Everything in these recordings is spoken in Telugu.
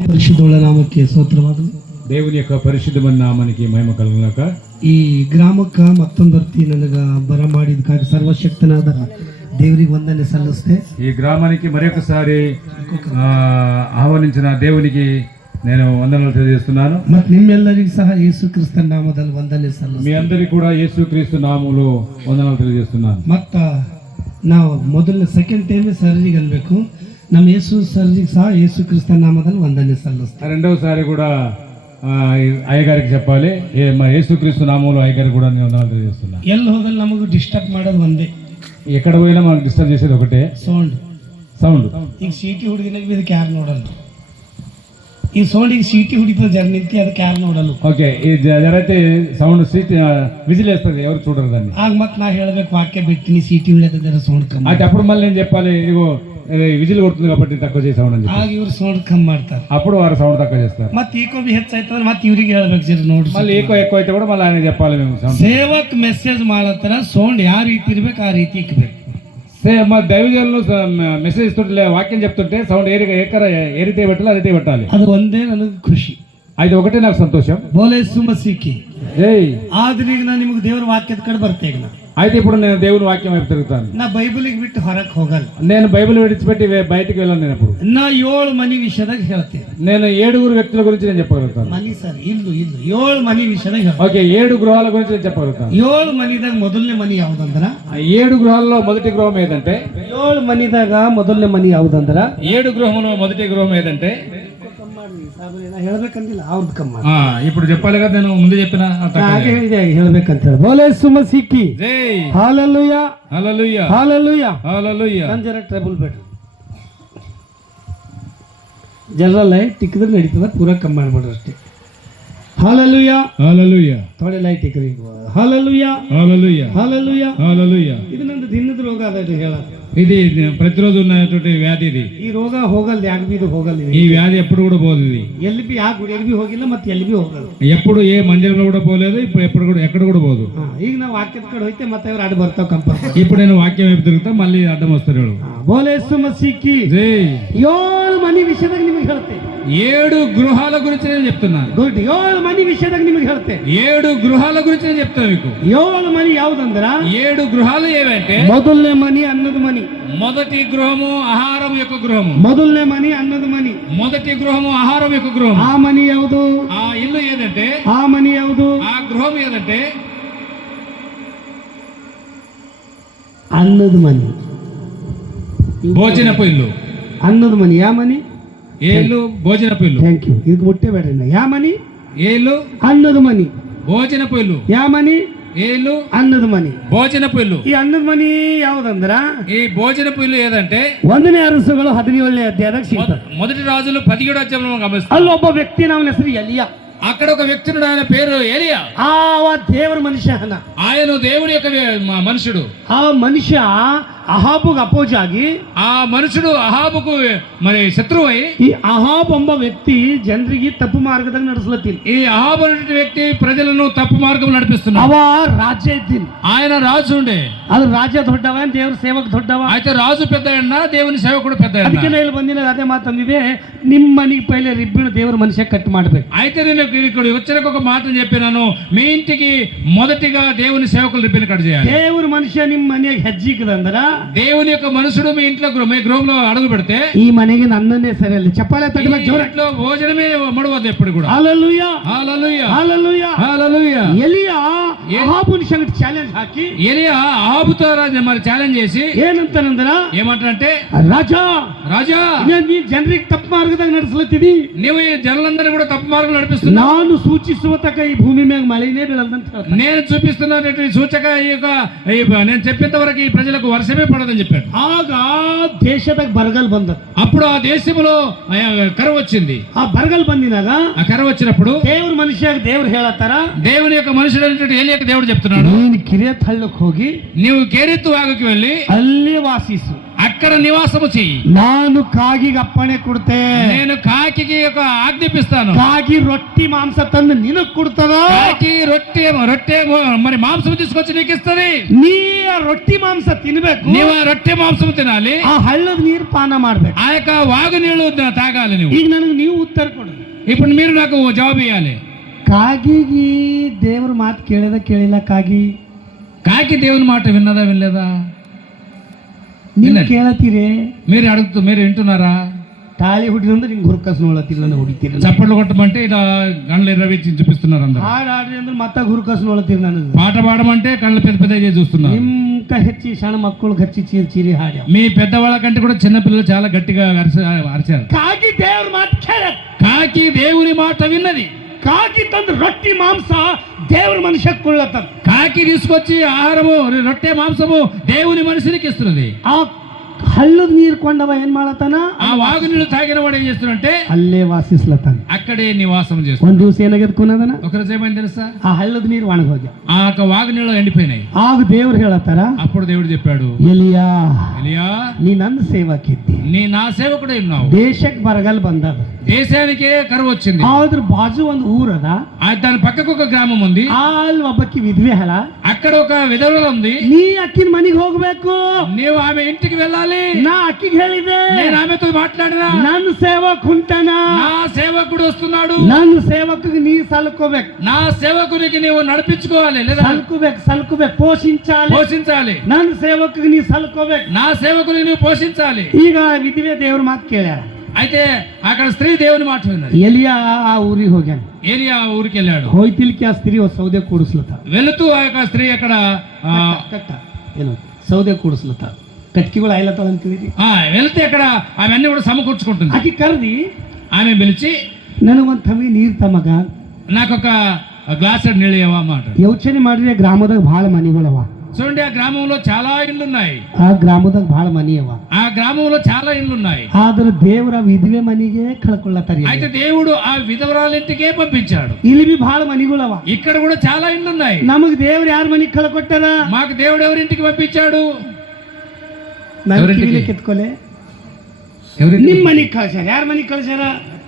పరిశుద్ధుల నామಕ್ಕೆ ಸ್ತೋತ್ರವಾಗಲಿ. దేవుని యొక్క పరిశుద్ధమైన నామానికి మహిమ కలుగుగాక. ಈ ಗ್ರಾಮಕ್ಕೆ ಮತ್ತೊಂದರ್ತಿ ನನಗೆ ಬರಮಾಡಿದಕ್ಕಾಗಿ ಸರ್ವಶಕ್ತನಾದ ದೇವರಿಗೆ ವಂದನೆ ಸಲ್ಲಿಸ್ತೆ. ఈ గ్రామానికి మరొకసారి ఆహ్వానించిన దేవునికి నేను వందనాలు తెలియజేస్తున్నాను. ಮತ್ತು ನಿಮ್ಮೆಲ್ಲರಿಗೂ ಸಹ ಯೇಸು ಕ್ರಿಸ್ತನ ನಾಮದಲ್ಲಿ ವಂದನೆ ಸಲ್ಲಿಸ್ತೆ. మీ అందరికీ కూడా యేసుక్రీస్తు నామములో వందనాలు తెలియజేస్తున్నాను. ಮತ್ತು ನಾವು ಮೊದಲನೇ ಸೆಕೆಂಡ್ ಟೈಮ್ ಸರ್ರಿಗೆ ಅನ್ಬೇಕು, ನಮ್ಮ ಯೇಸು ಸರ್ರಿಗೆ ಸಹ ಯೇಸು ಕ್ರಿಸ್ತನ ನಾಮದಲ್ಲಿ ವಂದನೆ ಸಲ್ಲಿಸ್ತೆ. రెండవసారి కూడా అయ్యగారికి చెప్పాలి, మా యేసుక్రీస్తు నామంలో అయ్యగారికి కూడా నేను వందనాలు తెలియజేస్తున్నాను. ಎಲ್ಲಿ ಹೋದಲ್ಲಿ ನಮಗೂ ಡಿಸ್ಟರ್ಬ್ ಮಾಡೋದು ಒಂದೇ, ఎక్కడ పోయినా మనకు డిస్టర్బ్ చేసేది ఒకటే ಸೌಂಡ್. ಈಗ ಸೀಟಿ ಹುಡುಗಿನಾಗ ಇದಕ್ಕೆ ಯಾರು ನೋಡಲ್ಲ, ಈ ಸೌಂಡ್ ಈಗ ಸೀಟಿ ಹುಡುಗಿದ ಜರ ನಿಂತಿ ಅದಕ್ಕೆ ಯಾರು ನೋಡಲ್ಲ. ఓకే, ఈ జరైతే సౌండ్ సీట్ విజిల్ వేస్తుంది, ఎవరు చూడరు దాన్ని. ಆಗ ಮತ್ತೆ ನಾ ಹೇಳ್ಬೇಕು, ವಾಕ್ಯ ಬಿಟ್ಟಿನಿ ಸೀಟಿ ಹುಡಿಯೋದ ಜರ ಸೌಂಡ್ ಕಮ್ಮಿ. అంటే అప్పుడు మళ్ళీ నేను చెప్పాలి, ఇదిగో విజిల్ కొడుతుంది కాబట్టి తక్కువ చేసి సౌండ్ అని చెప్పి. ಆಗ ಇವ್ರು ಸೌಂಡ್ ಕಮ್ಮಿ ಮಾಡ್ತಾರೆ, అప్పుడు వారు సౌండ్ తక్కువ చేస్తారు. ಮತ್ತೆ ಈಕೋ ಬಿ ಹೆಚ್ಚಾಯ್ತಂದ್ರೆ ಮತ್ತೆ ಇವ್ರಿಗೆ ಹೇಳ್ಬೇಕು ಜರ ನೋಡಿ. మళ్ళీ ఎక్కువ అయితే కూడా మళ్ళీ ఆయన చెప్పాలి, మేము సౌండ్. ಸೇವಕ್ ಮೆಸೇಜ್ ಮಾಡತ್ತಾರ, ಸೌಂಡ್ ಯಾವ ರೀತಿ ಇರ್ಬೇಕು ಆ ರೀತಿ ಇಕ್ಬೇಕು. మా దైవజనులు మెసేజ్ ఇస్తుంటే, వాక్యం చెప్తుంటే సౌండ్ ఏ రీతి పెట్టాలి ఆ రీతి పెట్టాలి. ಅದು ಒಂದೇ ನನಗೆ ಖುಷಿ, అది ఒకటే నాకు సంతోషం. ಬೋಲೆ ಸುಮಸಿಕ್ಕಿ. ఏయ్, ಆದ್ರೆ ಈಗ ನಾ ನಿಮ್ಗೆ ದೇವ್ರ ವಾಕ್ಯದ ಕಡೆ ಬರ್ತೆ. ಈಗ అయితే ఇప్పుడు నేను దేవుని వాక్యం వైపు తిరుగుతాను. ನಾ ಬೈಬಲಿಗೆ ಬಿಟ್ಟು ಹೊರಗೆ ಹೋಗಲ್ಲ. నేను బైబిల్ విడిచిపెట్టి బయటికి వెళ్ళాను. నేను ఇప్పుడు ನಾ 7 ಮನಿ ವಿಷಯದಾಗ ಹೇಳ್ತೇನೆ. నేను 7 వ్యక్తుల గురించి నేను చెప్పగలుగుతాను. ಮನಿ ಸರ್ ಇಲ್ಲು 7 ಮನಿ ವಿಷಯದಾಗ ಹೇಳ್ತೇನೆ. ఓకే, 7 గృహాల గురించి నేను చెప్పగలుగుతాను. 7 ಮನಿದಾಗ ಮೊದಲನೇ ಮನಿ ಯಾವ್ದಂದ್ರ, 7 గృహాల్లో మొదటి గృహం ఏదంటే, 7 ಮನಿದಾಗ ಮೊದಲನೇ ಮನಿ ಯಾವ್ದಂದ್ರ, 7 గృహంలో మొదటి గృహం ఏదంటే, ಹೇಳ್ಬೇಕಂದಿಲ್ಲ ಅವ್ರದ್ದು ಕಮ್ಮ. ఇప్పుడు చెప్పాలి కదా, నేను ముందు చెప్పిన ಹಾಗೆ ಹೇಳಿದೆ ಹೇಳ್ಬೇಕಂತ ಹೇಳಿ. ಬೋಲೆ ಸುಮಸಿಕ್ಕಿ. జై ಹಾಲೆಲೂಯಾ, హల్లెలూయా, ಹಾಲೆಲೂಯಾ, హల్లెలూయా. ನಾನು ಜರ ಟ್ರಬಲ್ ಬೇಡ, ಜನರಲ್ ಲೈಟ್ ಇಕ್ಕಿದ್ರೆ ನಡೀತದ, ಪೂರಾ ಕಮ್ಮಿ ಮಾಡ್ಬೇಡ್ರಿ ಅಷ್ಟೇ. ಹಾಲೆಲೂಯಾ, హల్లెలూయా, ಥೋಡೆ ಲೈಟ್ ಇಕ್ರಿ. ಹಾಲೆಲೂಯಾ, హల్లెలూయా, ಹಾಲೆಲೂಯಾ, హల్లెలూయా. ಇದು ನಂದು ದಿನದ ರೋಗ ಅದ, ಇದು ಹೇಳ. ఇది ప్రతిరోజు ఉన్నటువంటి వ్యాధి. ఇది ಈ ರೋಗ ಹೋಗಲ್ಲ, ಯಾಕೆ ಬಿ ಇದು ಹೋಗಲ್ಲ. ఈ వ్యాధి ఎప్పుడు కూడా పోదు. ఇది ಎಲ್ಲಿ ಬಿ ಯಾಕೆ ಗುಡಿಯಲ್ಲಿ ಬಿ ಹೋಗಿಲ್ಲ, ಮತ್ತೆ ಎಲ್ಲಿ ಬಿ ಹೋಗಲ್ಲ. ఎప్పుడు ఏ మందిరంలో కూడా పోలేదు, ఇప్పుడు ఎప్పుడు కూడా ఎక్కడ కూడా పోదు. ಈಗ ನಾವು ವಾಕ್ಯದ ಕಡೆ ಹೋಯ್ತೆ ಮತ್ತೆ ಅವ್ರು ಅಡ್ಡ ಬರ್ತಾವ ಕಂಪಲ್ಸರಿ. ఇప్పుడు నేను వాక్యం వైపు తిరుగుతా, మళ్ళీ అడ్డం వస్తారు వీళ్ళు. ಬೋಲೆ ಸುಮಸಿಕ್ಕಿ. జై 7 ಮನಿ ವಿಷಯದಾಗ ನಿಮಗೆ ಹೇಳ್ತೆ. 7 గృహాల గురించి నేను చెప్తున్నాను. ಗುಡ್. 7 ಮನಿ ವಿಷಯದಾಗ ನಿಮಗೆ ಹೇಳ್ತೆ. 7 గృహాల గురించి నేను చెప్తాను మీకు. 7 ಮನಿ ಯಾವ್ದಂದ್ರ, 7 గృహాలు ఏవంటే, ಮೊದಲನೇ ಮನಿ ಅನ್ನದ ಮನಿ. మొదటి గృహము ఆహారం యొక్క గృహము. ಮೊದಲನೇ ಮನಿ ಅನ್ನದ ಮನಿ. మొదటి గృహము ఆహారం యొక్క గృహం. ಆ ಮನಿ ಯಾವುದು, ఆ ఇల్లు ఏదంటే, ಆ ಮನಿ ಯಾವುದು, ఆ గృహం ఏదంటే, ಅನ್ನದ ಮನಿ. భోజనపు ఇల్లు. ಅನ್ನದ ಮನಿ ಯಾ ಮನಿ, ఏ ఇల్లు? భోజనపు ఇల్లు. Thank you. ಇದಕ್ಕೆ ಮುಟ್ಟೆ ಬೇಡ್ರಿ ನಾ. ಯಾ ಮನಿ, ఏ ఇల్లు? ಅನ್ನದ ಮನಿ. భోజనపు ఇల్లు. ಯಾ ಮನಿ, ఏ ఇల్లు? ಅನ್ನದ ಮನಿ. భోజనపు ఇల్లు. ಈ ಅನ್ನದ ಮನಿ ಯಾವ್ದಂದ್ರ, ఈ భోజనపు ఇల్లు ఏదంటే, 1ನೇ ಅರಸುಗಳು 17ನೇ ಅಧ್ಯಾಯದಾಗ ಸಿಗ್ತದೆ. మొదటి రాజులు 17వ అధ్యాయంలో గమనిస్తాం. ಅಲ್ಲಿ ಒಬ್ಬ ವ್ಯಕ್ತಿ, ಅವನ ಹೆಸರು ಎಲಿಯಾ. అక్కడ ఒక వ్యక్తి ఉన్నాడు, ఆయన పేరు ఏలియా. ಆ ದೇವರ ಮನುಷ್ಯ. ఆయన దేవుని యొక్క మనుషుడు. ಆ ಮನುಷ್ಯ ಅಹಾಬುಗೆ ಅಪೋಜ್ ಆಗಿ, ఆ మనుషుడు అహాబుకు మరి శత్రువై, ಈ ಅಹಾಬ್ ಎಂಬ ವ್ಯಕ್ತಿ ಜನರಿಗೆ ತಪ್ಪು ಮಾರ್ಗದಾಗ ನಡೆಸಲತ್ತೀನಿ. ఈ అహాబు అనే వ్యక్తి ప్రజలను తప్పు మార్గం నడిపిస్తున్నాడు. ಅವ ರಾಜ್ಯ ಇದ್ದೀನಿ. ఆయన రాజు ఉండే. ಅದು ರಾಜ್ಯ ದೊಡ್ಡವ, ದೇವ್ರ ಸೇವಕ ದೊಡ್ಡವ. అయితే రాజు పెద్ద అన్న, దేవుని సేవకుడు పెద్ద అన్న. ಅದಕ್ಕೆ ಇಲ್ಲಿ ಬಂದಿನ ಅದೇ ಮಾತಂದಿದೆ, ನಿಮ್ಮ ಮನೆಗೆ ಪೈಲೆ ರಿಬ್ಬಿಣ ದೇವರ ಮನುಷ್ಯ ಕಟ್ ಮಾಡ್ಬೇಕು. అయితే నేను ఇక్కడ వచ్చిన ఒక మాట చెప్పినాను, మీ ఇంటికి మొదటిగా దేవుని సేవకులు రిబ్బిని కట్ చేయాలి. ದೇವ್ರ ಮನುಷ್ಯ ನಿಮ್ಮ ಮನೆಗೆ ಹೆಜ್ಜಿಕ್ಕದಂದ್ರ, దేవుని యొక్క మనుషుడు మీ ఇంట్లో మీ గృహంలో అడుగు పెడితే, ಈ ಮನೆಗೆ ನನ್ನನ್ನೇ ಸರಿಯಲ್ಲ. ಚಪ್ಪಾಳೆ ತಟ್ಟಬೇಕು ಜೋರ. ఇంట్లో భోజనమే మడవద్దు ఎప్పుడు కూడా. ಹಲ್ಲೆಲೂಯಾ, హల్లెలూయా, ಹಲ್ಲೆಲೂಯಾ, హల్లెలూయా. ಎಲಿಯಾ ಅಹಾಬುನ ಸಂಗಡ ಚಾಲೆಂಜ್ ಹಾಕಿ, ఏలియా అహాబుతో మరి ఛాలెంజ్ చేసి ಏನಂತಾನಂದ್ರ, ఏమంటారంటే, ರಾಜಾ రాజా, ನೀ ಜನರಿಗೆ ತಪ್ಪು ಮಾರ್ಗದಾಗ ನಡೆಸಲತ್ತೀವಿ, నువ్వు ఈ జనులందరినీ కూడా తప్పు మార్గం నడిపిస్తున్నావు. ನಾನು ಸೂಚಿಸುವ ತಕ್ಕ ಈ ಭೂಮಿ ಮ್ಯಾಗ ಮಳೆನೇ ಬೀಳದಂತ ಹೇಳ್ತಾನೆ. నేను చూపిస్తున్నటువంటి సూచక నేను చెప్పేంత వరకు ఈ ప్రజలకు వర్షమే పడదని చెప్పాడు. ಆಗ ದೇಶದಾಗ ಬರಗಾಲ ಬಂದ. అప్పుడు ఆ దేశంలో కరువు వచ్చింది. ಆ ಬರಗಾಲ ಬಂದಿನಾಗ ఆ కరువు వచ్చినప్పుడు ದೇವ್ರ ಮನುಷ್ಯಾಗ ದೇವ್ರು ಹೇಳತ್ತಾರ, దేవుని యొక్క మనుషుడైనటువంటి ఏలియాకు దేవుడు చెప్తున్నాడు, ನೀನು ಕಿರಿಯತ್ ಹಳ್ಳಕ್ಕೆ ಹೋಗಿ నీవు కేరెత్తు వాగుకి వెళ్ళి ಅಲ್ಲೇ ವಾಸಿಸು. అక్కడ నివాసము చెయ్యి. ನಾನು ಕಾಗಿಗೆ ಅಪ್ಪಣೆ ಕೊಡ್ತೆ. నేను కాకికి ఒక ఆజ్ఞాపిస్తాను. ಕಾಗಿ ರೊಟ್ಟಿ ಮಾಂಸ ತಂದು ನಿನಗ್ ಕೊಡ್ತದ. కాకి రొట్టె మరి మాంసం తీసుకొచ్చి నీకు ఇస్తుంది. ನೀ ಆ ರೊಟ್ಟಿ ಮಾಂಸ ತಿನ್ಬೇಕು. నీవు ఆ రొట్టె మాంసం తినాలి. ಆ ಹಳ್ಳದ ನೀರು ಪಾನ ಮಾಡ್ಬೇಕು. ఆ యొక్క వాగు నీళ్లు తాగాలి. నువ్వు ಈಗ ನನಗೆ ನೀವು ಉತ್ತರ ಕೊಡು. ఇప్పుడు మీరు నాకు జవాబు ఇవ్వాలి. ಕಾಗಿಗೆ ದೇವ್ರ ಮಾತು ಕೇಳಿಲ್ಲ. కాకి దేవుని మాట విన్నదా వినలేదా? ನೀವು ಕೇಳತ್ತೀರಿ. మీరు వింటున్నారా? తాళి ಹುಟ್ಟಿದ್ರೆ ಹಿಂಗೆ ಹುರ್ಕಸ್ ನೋಡತ್ತಿಲ್ಲ ಹೊಡಿತೀರಿ. చప్పట్లు కొట్టమంటే ఇలా గంటలు ఎర్రవి చూపిస్తున్నారు అందరూ. ಹಾಡು ಆಡ್ರಿ ಅಂದ್ರೆ ಮತ್ತೆ ಹುರ್ಕಸ್ ನೋಡತ್ತೀರಿ. ನನಗೆ పాట పాడమంటే కళ్ళు పెద్ద పెద్ద చూస్తున్నారు. ನಿಮ್ಕ ಹೆಚ್ಚಿ ಸಣ್ಣ ಮಕ್ಕಳು ಹಚ್ಚಿ ಚೀರಿ ಹಾಡಿ. మీ పెద్దవాళ్ళ కంటే కూడా చిన్న పిల్లలు చాలా గట్టిగా అరిచారు. ಕಾಗಿ ದೇವ್ರ ಮಾತು ಕೇಳತ್. కాకి దేవుని మాట విన్నది. కాకి ತಂದು ರೊಟ್ಟಿ ಮಾಂಸ ದೇವ್ರ ಮನುಷ್ಯ ಕೊಳ್ಳತ್ತ. కాకి తీసుకొచ్చి ఆహారము రొట్టె మాంసము దేవుని మనిషికి ఇస్తున్నది. ಆ ಹಳ್ಳದ ನೀರು ಕೊಂಡವ ಏನ್ ಮಾಡತಾನ? ఆ వాగు నీళ్ళు తాగిన వాడు ఏం చేస్తున్నాడంటే ಅಲ್ಲೇ ವಾಸಿಸ್ಲತಾನ. అక్కడే నివాసం చేస్తున్నాడు. ಒಂದ್ ದಿವಸ ಏನಾಗ್ಯದ ಕುನದನ? ఒకరోజు ఏమైంది తెలుసా? ಆ ಹಳ್ಳದ ನೀರು ಒಣಗಿ ಹೋಗ್ಯ. ఆ వాగు నీళ్ళు ఎండిపోయినాయి. ಆಗ ದೇವ್ರು ಹೇಳತ್ತಾರ, అప్పుడు దేవుడు చెప్పాడు, ಎಲಿಯಾ ఎలియా ನೀ ನನ್ನ ಸೇವಕಿದ್ದಿ. నీ నా సేవకుడే ఉన్నావు. ದೇಶಕ್ಕೆ ಬರಗಾಲ ಬಂದದ. దేశానికే కరువు వచ్చింది. ಆದ್ರ ಬಾಜು ಒಂದು ಊರದ. దాని పక్కకు ఒక గ్రామం ఉంది. ಅಲ್ಲಿ ಒಬ್ಬಕ್ಕಿ ವಿಧವೆ ಹಳ. అక్కడ ఒక విధవ ఉంది. ನೀ ಅಕ್ಕಿನ ಮನೆಗೆ ಹೋಗ್ಬೇಕು. నీవు ఆమె ఇంటికి వెళ్ళాలి. ನಾ ಅಕ್ಕಿಗೆ ಹೇಳಿದೆ, నేను ఆమెతో మాట్లాడినా, ನನ್ನ ಸೇವಕ್ ಹುಂಟನ, నా సేవకుడు వస్తున్నాడు, ನನ್ನ ಸೇವಕಿಗೆ ನೀ ಸಲ್ಕೋಬೇಕು, నా సేవకునికి నీవు నడిపించుకోవాలి, లేదా ಸಲ್ಕೋಬೇಕು ಪೋಷಿಂಚಾలి, పోషించాలి. ನನ್ನ ಸೇವಕಿಗೆ ನೀ ಸಲ್ಕೋಬೇಕು, నా సేవకుని నువ్వు పోషించాలి. ಈಗ ವಿಧವೆ ದೇವ್ರ ಮಾತು ಕೇಳ್ಯಾರ. అయితే అక్కడ స్త్రీ దేవుని మాట విన్నది. ಎಲಿಯಾ ಆ ಊರಿಗೆ ಹೋಗ್ಯಾನ. ఏలియా ఊరికి వెళ్ళాడు. ಹೋಯ್ತಿಲ್ಕಿ ಆ ಸ್ತ್ರೀ ಸೌದೆ ಕೂಡಿಸ್ಲತ್ತ. వెళుతూ ఆ యొక్క స్త్రీ అక్కడ ಕಟ್ಟ ಏನು ಸೌದೆ ಕೂಡಿಸ್ಲತ್ತ. ಕಟ್ಕಿಗಳು ಆಯ್ಲತ್ತಾಳ ಅಂತಿದ್ರಿ. వెళ్తే అక్కడ అవన్నీ కూడా సమకూర్చుకుంటుంది. ಆಕಿ ಕರ್ದಿ ఆమె పిలిచి, ನನಗೊಂದು ತಮಗೆ ನೀರು ತಮಗ, నాకొక గ్లాస్ నీళ్ళు ఇవ్వ మాట. ಯೋಚನೆ ಮಾಡಿದ್ರೆ ಗ್ರಾಮದಾಗ ಬಹಳ ಮನಿಗಳವ. చూడండి, ఆ గ్రామంలో చాలా ఇండ్లు ఉన్నాయి. ಆ ಗ್ರಾಮದಾಗ ಬಹಳ ಮನಿ ಅವ. ఆ గ్రామంలో చాలా ఇండ్లు ఉన్నాయి. ಆದ್ರೆ ದೇವರ ವಿಧವೆ ಮನಿಗೆ ಕಳ್ಕೊಳ್ಳತ್ತಾರ. అయితే దేవుడు ఆ విధవరాలింటికే పంపించాడు. ಇಲ್ಲಿ ಬಿ ಬಹಳ ಮನಿಗಳವ. ఇక్కడ కూడా చాలా ఇండ్లు ఉన్నాయి. ನಮಗ್ ದೇವ್ರ ಯಾರ ಮನಿಗೆ ಕಳ್ಕೊಟ್ಟಾರ? మాకు దేవుడు ఎవరింటికి పంపించాడు? ಕಿತ್ಕೊಲೆ ఎవరింటికి? ನಿಮ್ ಮನಿಗೆ ಕಳ್ಸ್ಯಾರ. ಯಾರ ಮನಿಗೆ ಕಳ್ಸ್ಯಾರ?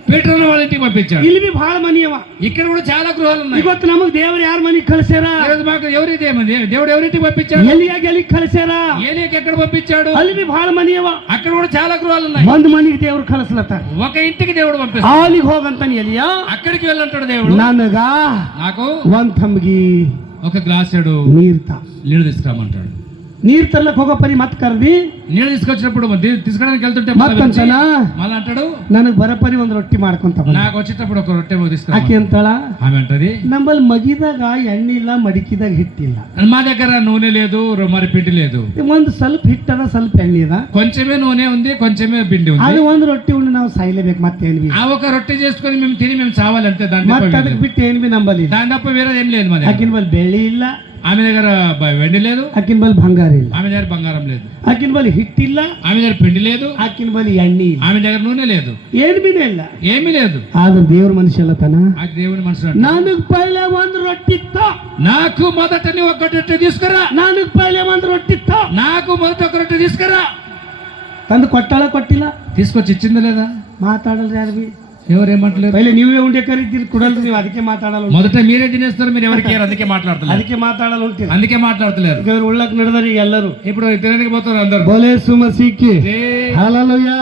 పీటర్ వాళ్ళ ఇంటికి పంపించాడు. ಇಲ್ಲಿ ಬಿ ಬಹಳ ಮನಿ ಅವ. ఇక్కడ కూడా చాలా గృహాలు ఉన్నాయి. ಇವತ್ತು ನಮಗ್ ದೇವ್ರ ಯಾರ ಮನಿಗೆ ಕಳ್ಸ್ಯಾರ? ఈరోజు మాకు దేవుడు ఎవరింటికి పంపించాడు? ಎಲ್ಲಿ ಕಳ್ಸ್ಯಾರ? ఏలియాకి ఎక్కడ పంపించాడు? ಅಲ್ಲಿ ಬಿ ಬಹಳ ಮನಿ ಅವ. అక్కడ కూడా చాలా గృహాలు ఉన్నాయి. ಒಂದ್ ಮನಿಗೆ ದೇವ್ರು ಕಳಿಸ್ಲತ್ತಾರ. ఒక ఇంటికి దేవుడు పంపిస్తాడు. ಅಲ್ಲಿಗೆ ಹೋಗಂತಾನೆ ಎಲಿಯಾ. అక్కడికి వెళ్ళంటాడు దేవుడు. ನನಗ నాకు ಒಂದ್ ತಮ್ಗಿ ఒక గ్లాసుడు నీళ్ళు తీసుకురామంటాడు. ನೀರ್ ತರ್ಲಕ್ ಹೋಗೋ ಪರಿ ಮತ್ ಕರ್ದಿ నీళ్ళు తీసుకొచ్చినప్పుడు తీసుకురానికి వెళ్తుంటే మళ్ళీ అంటాడు, ನನಗ್ ಬರಪರಿ ಒಂದ್ ರೊಟ್ಟಿ ಮಾಡ್ಕೊಂತ నాకు వచ్చేటప్పుడు ఒక రొట్టె తీసుకురా. ಆಕಿ ಅಂತಾಳ, ఆమె అంటది, ನಮ್ಮಲ್ಲಿ ಮಗಿದಾಗ ಎಣ್ಣೆ ಇಲ್ಲ, ಮಡಿಕಿದಾಗ ಹಿಟ್ಟಿಲ್ಲ, మా దగ్గర నూనె లేదు, మరి పిండి లేదు. ಒಂದ್ ಸ್ವಲ್ಪ ಹಿಟ್ಟದ, ಸ್ವಲ್ಪ ಎಣ್ಣೆ ಅದ, కొంచెమే నూనె ఉంది, కొంచెమే పిండి ఉంది. ಅದು ಒಂದ್ ರೊಟ್ಟಿ ಉಂಡು ನಾವು ಸಾಯ್ಲೇಬೇಕು. మత్తేను ఆ ఒక రొట్టె చేసుకొని మేము చావాలి అంతే. దాని ಅದಕ್ಕೆ ಬಿಟ್ಟು ಏನ್ ಬಿ ನಂಬಲ್ಲಿ. దాని తప్ప వేరే ఏం లేదు. మరి ಆಕಿನ ಬಲ್ಲಿ ಬೆಳ್ಳಿ ಇಲ್ಲ, ఆమె దగ్గర వెండి లేదు, ಆಕಿನ ಬಲ್ಲಿ ಬಂಗಾರ ಇಲ್ಲ, ఆమె దగ్గర బంగారం లేదు, ಆಕಿನ ಬಲ್ಲಿ ಹಿಟ್ಟಿಲ್ಲ, ఆమె దగ్గర పిండి లేదు, ಆಕಿನ ಬಲ್ಲಿ ಎಣ್ಣೆ ಇಲ್ಲ, ఆమె దగ్గర నూనె లేదు, ಏನ್ ಬಿನೇ ಇಲ್ಲ, ఏమీ లేదు. ಆದ್ರೆ ದೇವ್ರ ಮನುಷ್ಯ ಅಲ್ಲತನ, ఆ దేవుని మనుషులు ನನಗ್ ಪೈಲೆ ಒಂದ್ ರೊಟ್ಟಿ ಇತ್ತ, నాకు మొదట నువ్వు ఒక రొట్టె తీసుకురా, ನನಗ್ ಪೈಲೆ ಒಂದ್ ರೊಟ್ಟಿ ಇತ್ತ, నాకు మొదట ఒక రొట్టె తీసుకురా. ತಂದು ಕೊಟ್ಟಾಳ ಕೊಟ್ಟಿಲ್ಲ? తీసుకొచ్చి ఇచ్చిందా లేదా? ಮಾತಾಡಲ್ರಿ ಯಾರು ಬಿ. ఎవరేమంటలేదు. ಪೈಲೆ ನೀವೇ ಉಂಡೆ ಕರೀತೀರಿ, ಕೊಡಲ್ರಿ ನೀವು. ಅದಕ್ಕೆ ಮಾತಾಡಲ್ಲ. మొదట మీరే తినేస్తారు, మీరు ఎవరికి అందుకే మాట్లాడతలేదు. ಅದಕ್ಕೆ ಮಾತಾಡಲ್ಲ ಉಂಟು. అందుకే మాట్లాడతలేరు. ಇವ್ರು ಉಳ್ಳಕ್ ನಡೆದಾರ ಈಗ ಎಲ್ಲರೂ. ఇప్పుడు తినడానికి పోతారు అందరు. ಬೋಲೆ ಸುಮಸಿಕ್ಕಿ హల్లెలూయా.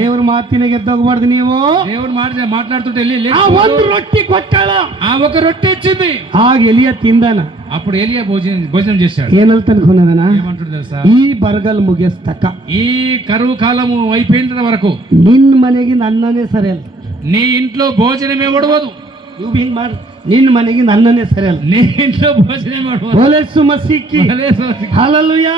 ದೇವ್ರ ಮಾತಿನ ಗೆದ್ದೋಗ್ಬಾರ್ದು ನೀವು. దేవుడు మాట్లాడుతుంటే ಆ ಒಂದು ರೊಟ್ಟಿ ಕೊಟ್ಟಾಳ, ఆ ఒక రొట్టె ఇచ్చింది. ಆಗ ಎಲಿಯ ತಿಂದಾನ. అప్పుడు ఏలియా భోజనం చేశాడు. ಏನಲ್ತನ್ಕೊಂಡದನ? ఏమంటాడు తెలుసా? ಈ ಬರಗಲ್ ಮುಗಿಸ್ತಕ್ಕ, ఈ కరువు కాలము అయిపోయిన వరకు ನಿನ್ ಮನೆಗೆ ನನ್ನನೇ ಸರಿಯಲ್ಲ, నీ ఇంట్లో భోజనమే ఒడవదు. ನೀವು ಹಿಂಗ್ ಮಾಡಿ, ನಿನ್ ಮನೆಗೆ ನನ್ನನೇ ಸರಿಯಲ್ಲ, నీ ఇంట్లో భోజనమే ఒడవదు. ಬೋಲೆ ಸುಮಸಿಕ್ಕಿ ಹల్లೆಲೂಯಾ.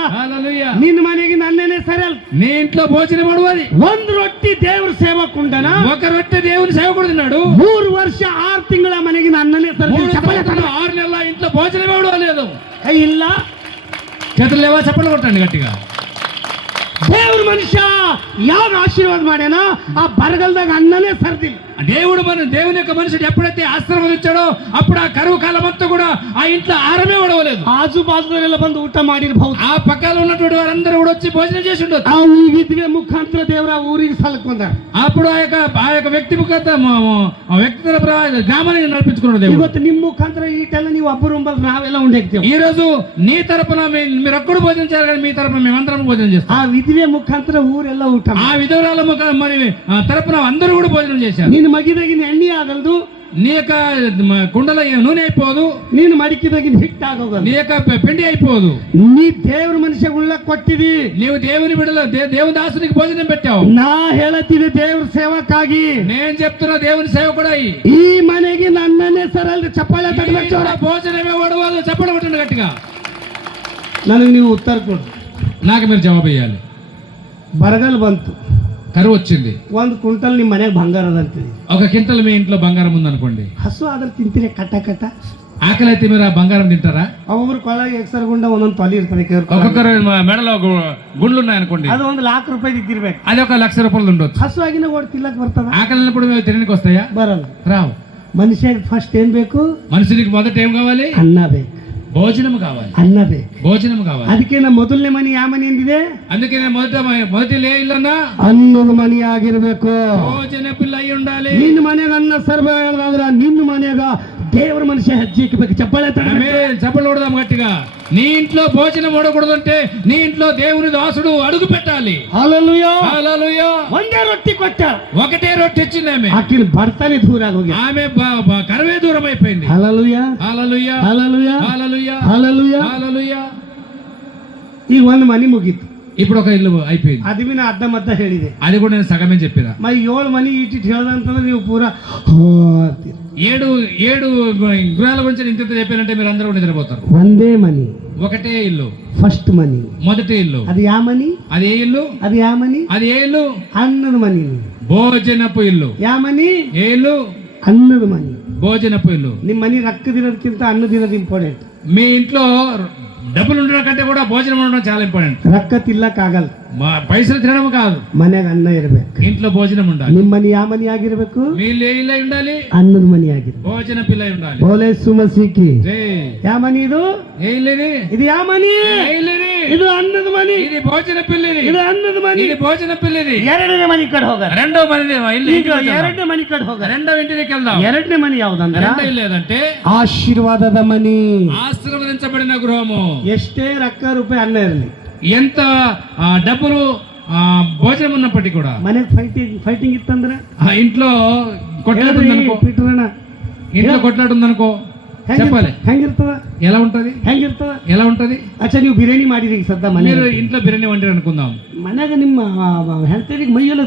ನಿನ್ ಮನೆಗೆ ನನ್ನನೇ ಸರಿಯಲ್ಲ, నీ ఇంట్లో భోజనం ఒడవది. ಒಂದ್ ರೊಟ್ಟಿ ದೇವ್ರ ಸೇವಕುಂಡನ, ఒక రొట్టె దేవుని సేవకుడు తిన్నాడు. 3 ವರ್ಷ 6 ತಿಂಗಳ ಮನೆಗೆ ನನ್ನನೇ ಸರಿಯಲ್ಲ. 6 నెలల ఇంట్లో భోజనమే ఒడవలేదు. ಇಲ್ಲ, చేతులు లేవా? చప్పట్లు కొట్టండి గట్టిగా. ದೇವ್ರ ಮನುಷ್ಯ ಯಾವ ಆಶೀರ್ವಾದ ಮಾಡ್ಯಾನ, ಆ ಬರಗಲ್ದಾಗ ಅನ್ನನೇ ಸರ್ದಿಲ್ಲ. దేవుని యొక్క మనుషుడు ఎప్పుడైతే ఆశీర్వదించాడో అప్పుడు ఆ కరువు కాలం అంతా కూడా ఆ ఇంట్లో ఆరమే ఒడవలేదు. ఆజు బాజులో ಬಂದು ಊಟ ಮಾಡಿರಬಹುದು. ఆ పక్కన ఉన్నటువంటి వారందరూ కూడా వచ్చి భోజనం చేసి ఉండొచ్చు. ఆ విధవే ముఖాంತರ ದೇವರ ಊರಿಗೆ ಸಲಕೊಂಡಾರ. అప్పుడు ఆ యొక్క వ్యక్తి ముఖాంತರ ఆ వ్యక్తి గ్రామాన్ని నడిపించుకున్నాడు దేవుడు. ಇವತ್ತು ನಿಮ್ಮ ಮುಖಾಂತರ ಈಟೆಲ್ಲ ನೀವು ಒಬ್ಬರೊಬ್ಬರು ನಾವೆಲ್ಲ ఉండేಕ್ತೇವೆ. ఈ రోజు నీ తరపున మీరు ఒక్కడు భోజనం చేయాలి కానీ మీ తరపున మేమందరం భోజనం చేస్తాం. ఆ విధవే ముఖాంತರ ఊరెಲ್ಲ ಊಟ. ఆ విధవరాల మరి తరపున అందరూ కూడా భోజనం చేశారు. ನೀನು ಮಗಿದಾಗಿನ ಎಣ್ಣೆ ಆಗಲ್ದು, నీ యొక్క కుండల నూనె అయిపోదు, ನೀನು ಮಡಿಕಿದಾಗಿನ ಹಿಟ್ಟು ಆಗೋಗಲ್ಲ, నీ యొక్క పిండి అయిపోదు. ನೀ ದೇವ್ರ ಮನುಷ್ಯ ಉಳ್ಳ ಕೊಟ್ಟಿದಿ, నీవు దేవుని బిడ్డలో దేవుని దాసునికి భోజనం పెట్టావు. ನಾ ಹೇಳತ್ತೀನಿ ದೇವ್ರ ಸೇವಕ್ಕಾಗಿ, నేను చెప్తున్నా దేవుని సేవకుడై ఈ ಮನೆಗೆ ನನ್ನನ್ನೇ ಸರಲ್ ಚಪ್ಪಾಳೆ ತಗಬೇಕು. భోజనమే ఒడవదు, చప్పలు కొట్టండి గట్టిగా. ನನಗೆ ನೀವು ಉತ್ತರ ಕೊಡು. నాకు మీరు జవాబు ఇవ్వాలి. ಬರಗಾಲ ಬಂತು, కరువు వచ్చింది, ಒಂದು ಕ್ವಿಂಟಲ್ ನಿಮ್ಮ ಮನೆಗೆ ಬಂಗಾರ ಅದಂತೀವಿ, ఒక కింటల్ మీ ఇంట్లో బంగారం ఉందనుకోండి, ಹಸು ಆದ್ರೆ ತಿಂತೀರಿ ಕಟ್ಟ ಕಟ್ಟ, ఆకలి అయితే మీరు ఆ బంగారం తింటారా? ಒಬ್ಬೊಬ್ರು ಕೊಳಗೆ ಎಕ್ಸರ್ಗುಂಡ ಒಂದೊಂದು ತೊಲಿ ಇರ್ತಾರೆ, ఒక్కొక్కరు మెడలో గుండ్లు ఉన్నాయనుకోండి, ಅದು ಒಂದು ₹1,00,000 ಇದ್ದಿರ್ಬೇಕು, అది ఒక ₹1,00,000 ఉండొచ్చు. ಹಸು ಆಗಿನ ಓಡ್ ತಿಲ್ಲಕ್ ಬರ್ತದ? ఆకలినప్పుడు మేము తినడానికి వస్తాయా? ಬರಲ್ಲ. రావు. ಮನುಷ್ಯಗೆ ಫಸ್ಟ್ ಏನ್ ಬೇಕು? మనుషునికి మొదట ఏం కావాలి? ಅನ್ನ ಬೇಕು, భోజనం కావాలి, ಅನ್ನ ಬೇಕು, భోజనం కావాలి. ಅದಕ್ಕೆ ನಮ್ಮ ಮೊದಲನೇ ಮನೆ ಯಾವ ಮನೆ ಎಂದಿದೆ? అందుకే నేను మొదటి ఇల్లన్నా ಅನ್ನದ ಮನೆ ಆಗಿರ್ಬೇಕು. భోజన పిల్ల అయి ఉండాలి. ನಿನ್ನ ಮನೆಗೆ ಅನ್ನ ಸರ್ವ ಹೇಳದಾದ್ರ ನಿನ್ನ ಮನೆಗ ದೇವರ ಮನುಷ್ಯ ಹೆಜ್ಜೆ ಇಕ್ಕಬೇಕು. ಚಪ್ಪಾಳೆ చప్పలు కొడదాం గట్టిగా. నీ ఇంట్లో భోజనం ఉండకూడదు అంటే నీ ఇంట్లో దేవుని దాసుడు అడుగు పెట్టాలి. హల్లెలూయా, హల్లెలూయా. ಒಂದೇ ರೊಟ್ಟಿ ಕೊಟ್ಟ, ఒకటే రొట్టె ఇచ్చింది ఆమె. ಆಕಿನ ಬರ್ತಾನೆ ದೂರ ಆಗೋಗಿ, ఆమె కరువే దూరం అయిపోయింది. హల్లెలూయా, హల్లెలూయా, హల్లెలూయా, హల్లెలూయా, హల్లెలూయా. హల్లెలూయా. ಈಗ ಒಂದು ಮನೆ ಮುಗೀತು, ఇప్పుడు ఒక ఇల్లు అయిపోయింది. ಅದು ಬಿ ನಾ ಅರ್ಧ ಮದ್ದ ಹೇಳಿದೆ, అది కూడా నేను సగమే చెప్పిన. ಮೈ 7 ಮನೆ ಇಟ್ಟಿಟ್ಟು ಹೇಳ್ದಂತಂದ್ರೆ ನೀವು ಪೂರಾ 7 గృహాల గురించి ఇంత చెప్పానంటే మీరు అందరూ నిద్రపోతారు. ಒಂದೇ ಮನಿ, ఒకటే ఇల్లు, ಫಸ್ಟ್ ಮನಿ, మొదటి ఇల్లు. ಅದು ಯಾವ ಮನಿ? అది ఏ ఇల్లు? ಅದು ಯಾವ ಮನಿ? అది ఏ ఇల్లు? ಅನ್ನದ ಮನಿ. భోజనపు ఇల్లు. ಯಾವ ಮನಿ? ఏ ఇల్లు? ಅನ್ನದ ಮನಿ. భోజనపు ఇల్లు. ನಿಮ್ಮ ಮನಿ ರೊಕ್ಕದಿರೋದಕ್ಕಿಂತ ಅನ್ನದಿರೋದು ಇಂಪಾರ್ಟೆಂಟ್. మీ ఇంట్లో డబ్బులు ఉండడం కంటే కూడా భోజనం ఉండడం చాలా ఇంపార్టెంట్. ರೊಕ್ಕ ತಿಲ್ಲಕ್ಕಾಗಲ್ಲ, పైసలు తినడం కాదు, ಮನೆಗೆ ಅನ್ನ ಇರ್ಬೇಕು. ఇంట్లో భోజనం ఉండాలి. ನಿಮ್ಮ ಮನಿ ಯಾವ ಮನಿ ಆಗಿರ್ಬೇಕು? వీళ్ళు ఏ ఇల్లు ఉండాలి? ಅನ್ನದ ಮನಿ ಆಗಿರ್ಬೇಕು. భోజన పిల్ల ఉండాలి. ಬೋಲೆ ಸುಮಸಿಕಿ. జై. ಯಾವ ಮನಿ ಇದು? ఏ ఇల్లు ఇది? ಇದು ಯಾವ ಮನಿ? ఏ ఇల్లు ఇది? ಇದು ಅನ್ನದ ಮನಿ. ఇది భోజన పిల్లిది. ಇದು ಅನ್ನದ ಮನಿ. ఇది భోజన పిల్లిది. ಎರಡನೇ ಮನಿ ಕಡೆ ಹೋಗ. రెండో మనిది ఇల్లు. ಈಗ ಎರಡನೇ ಮನಿ ಕಡೆ ಹೋಗ. రెండో ఇంటికి వెళ్దాం. ಎರಡನೇ ಮನಿ ಯಾವ್ದಂದ್ರೆ రెండో ఇల్లు ఏదంటే ಆಶೀರ್ವಾದದ ಮನಿ. ఆశీర్వదించబడిన గృహము. ಎಷ್ಟೇ ರೊಕ್ಕ ರೂಪಾಯಿ ಅನ್ನ ಇರಲಿ, ఎంత డబ్బులు భోజనం ఉన్నప్పటికీ కూడా ಮನೆಗೆ ಫೈಟಿಂಗ್ ಇತ್ತಂದ್ರೆ ఆ ఇంట్లో కొట్లాట ఉందనుకో, ಪೀಟ್ರಣ್ಣ ఇంట్లో కొట్లాట ఉందనుకో చెప్పాలి. ಹೆಂಗಿರ್ತದ? ఎలా ఉంటది? ಹೆಂಗಿರ್ತದ? ఎలా ఉంటది? ಅಚ್ಚಾ ನೀವು ಬಿರಿಯಾನಿ ಮಾಡಿರಿ ಈಗ ಸದ್ದ ಮನೆ, మీరు ఇంట్లో బిర్యానీ వండిరు అనుకుందాం. ಮನೆಗೆ ನಿಮ್ಮ ಹೆಂಡತಿಗೆ ಮೈಯೆಲ್ಲ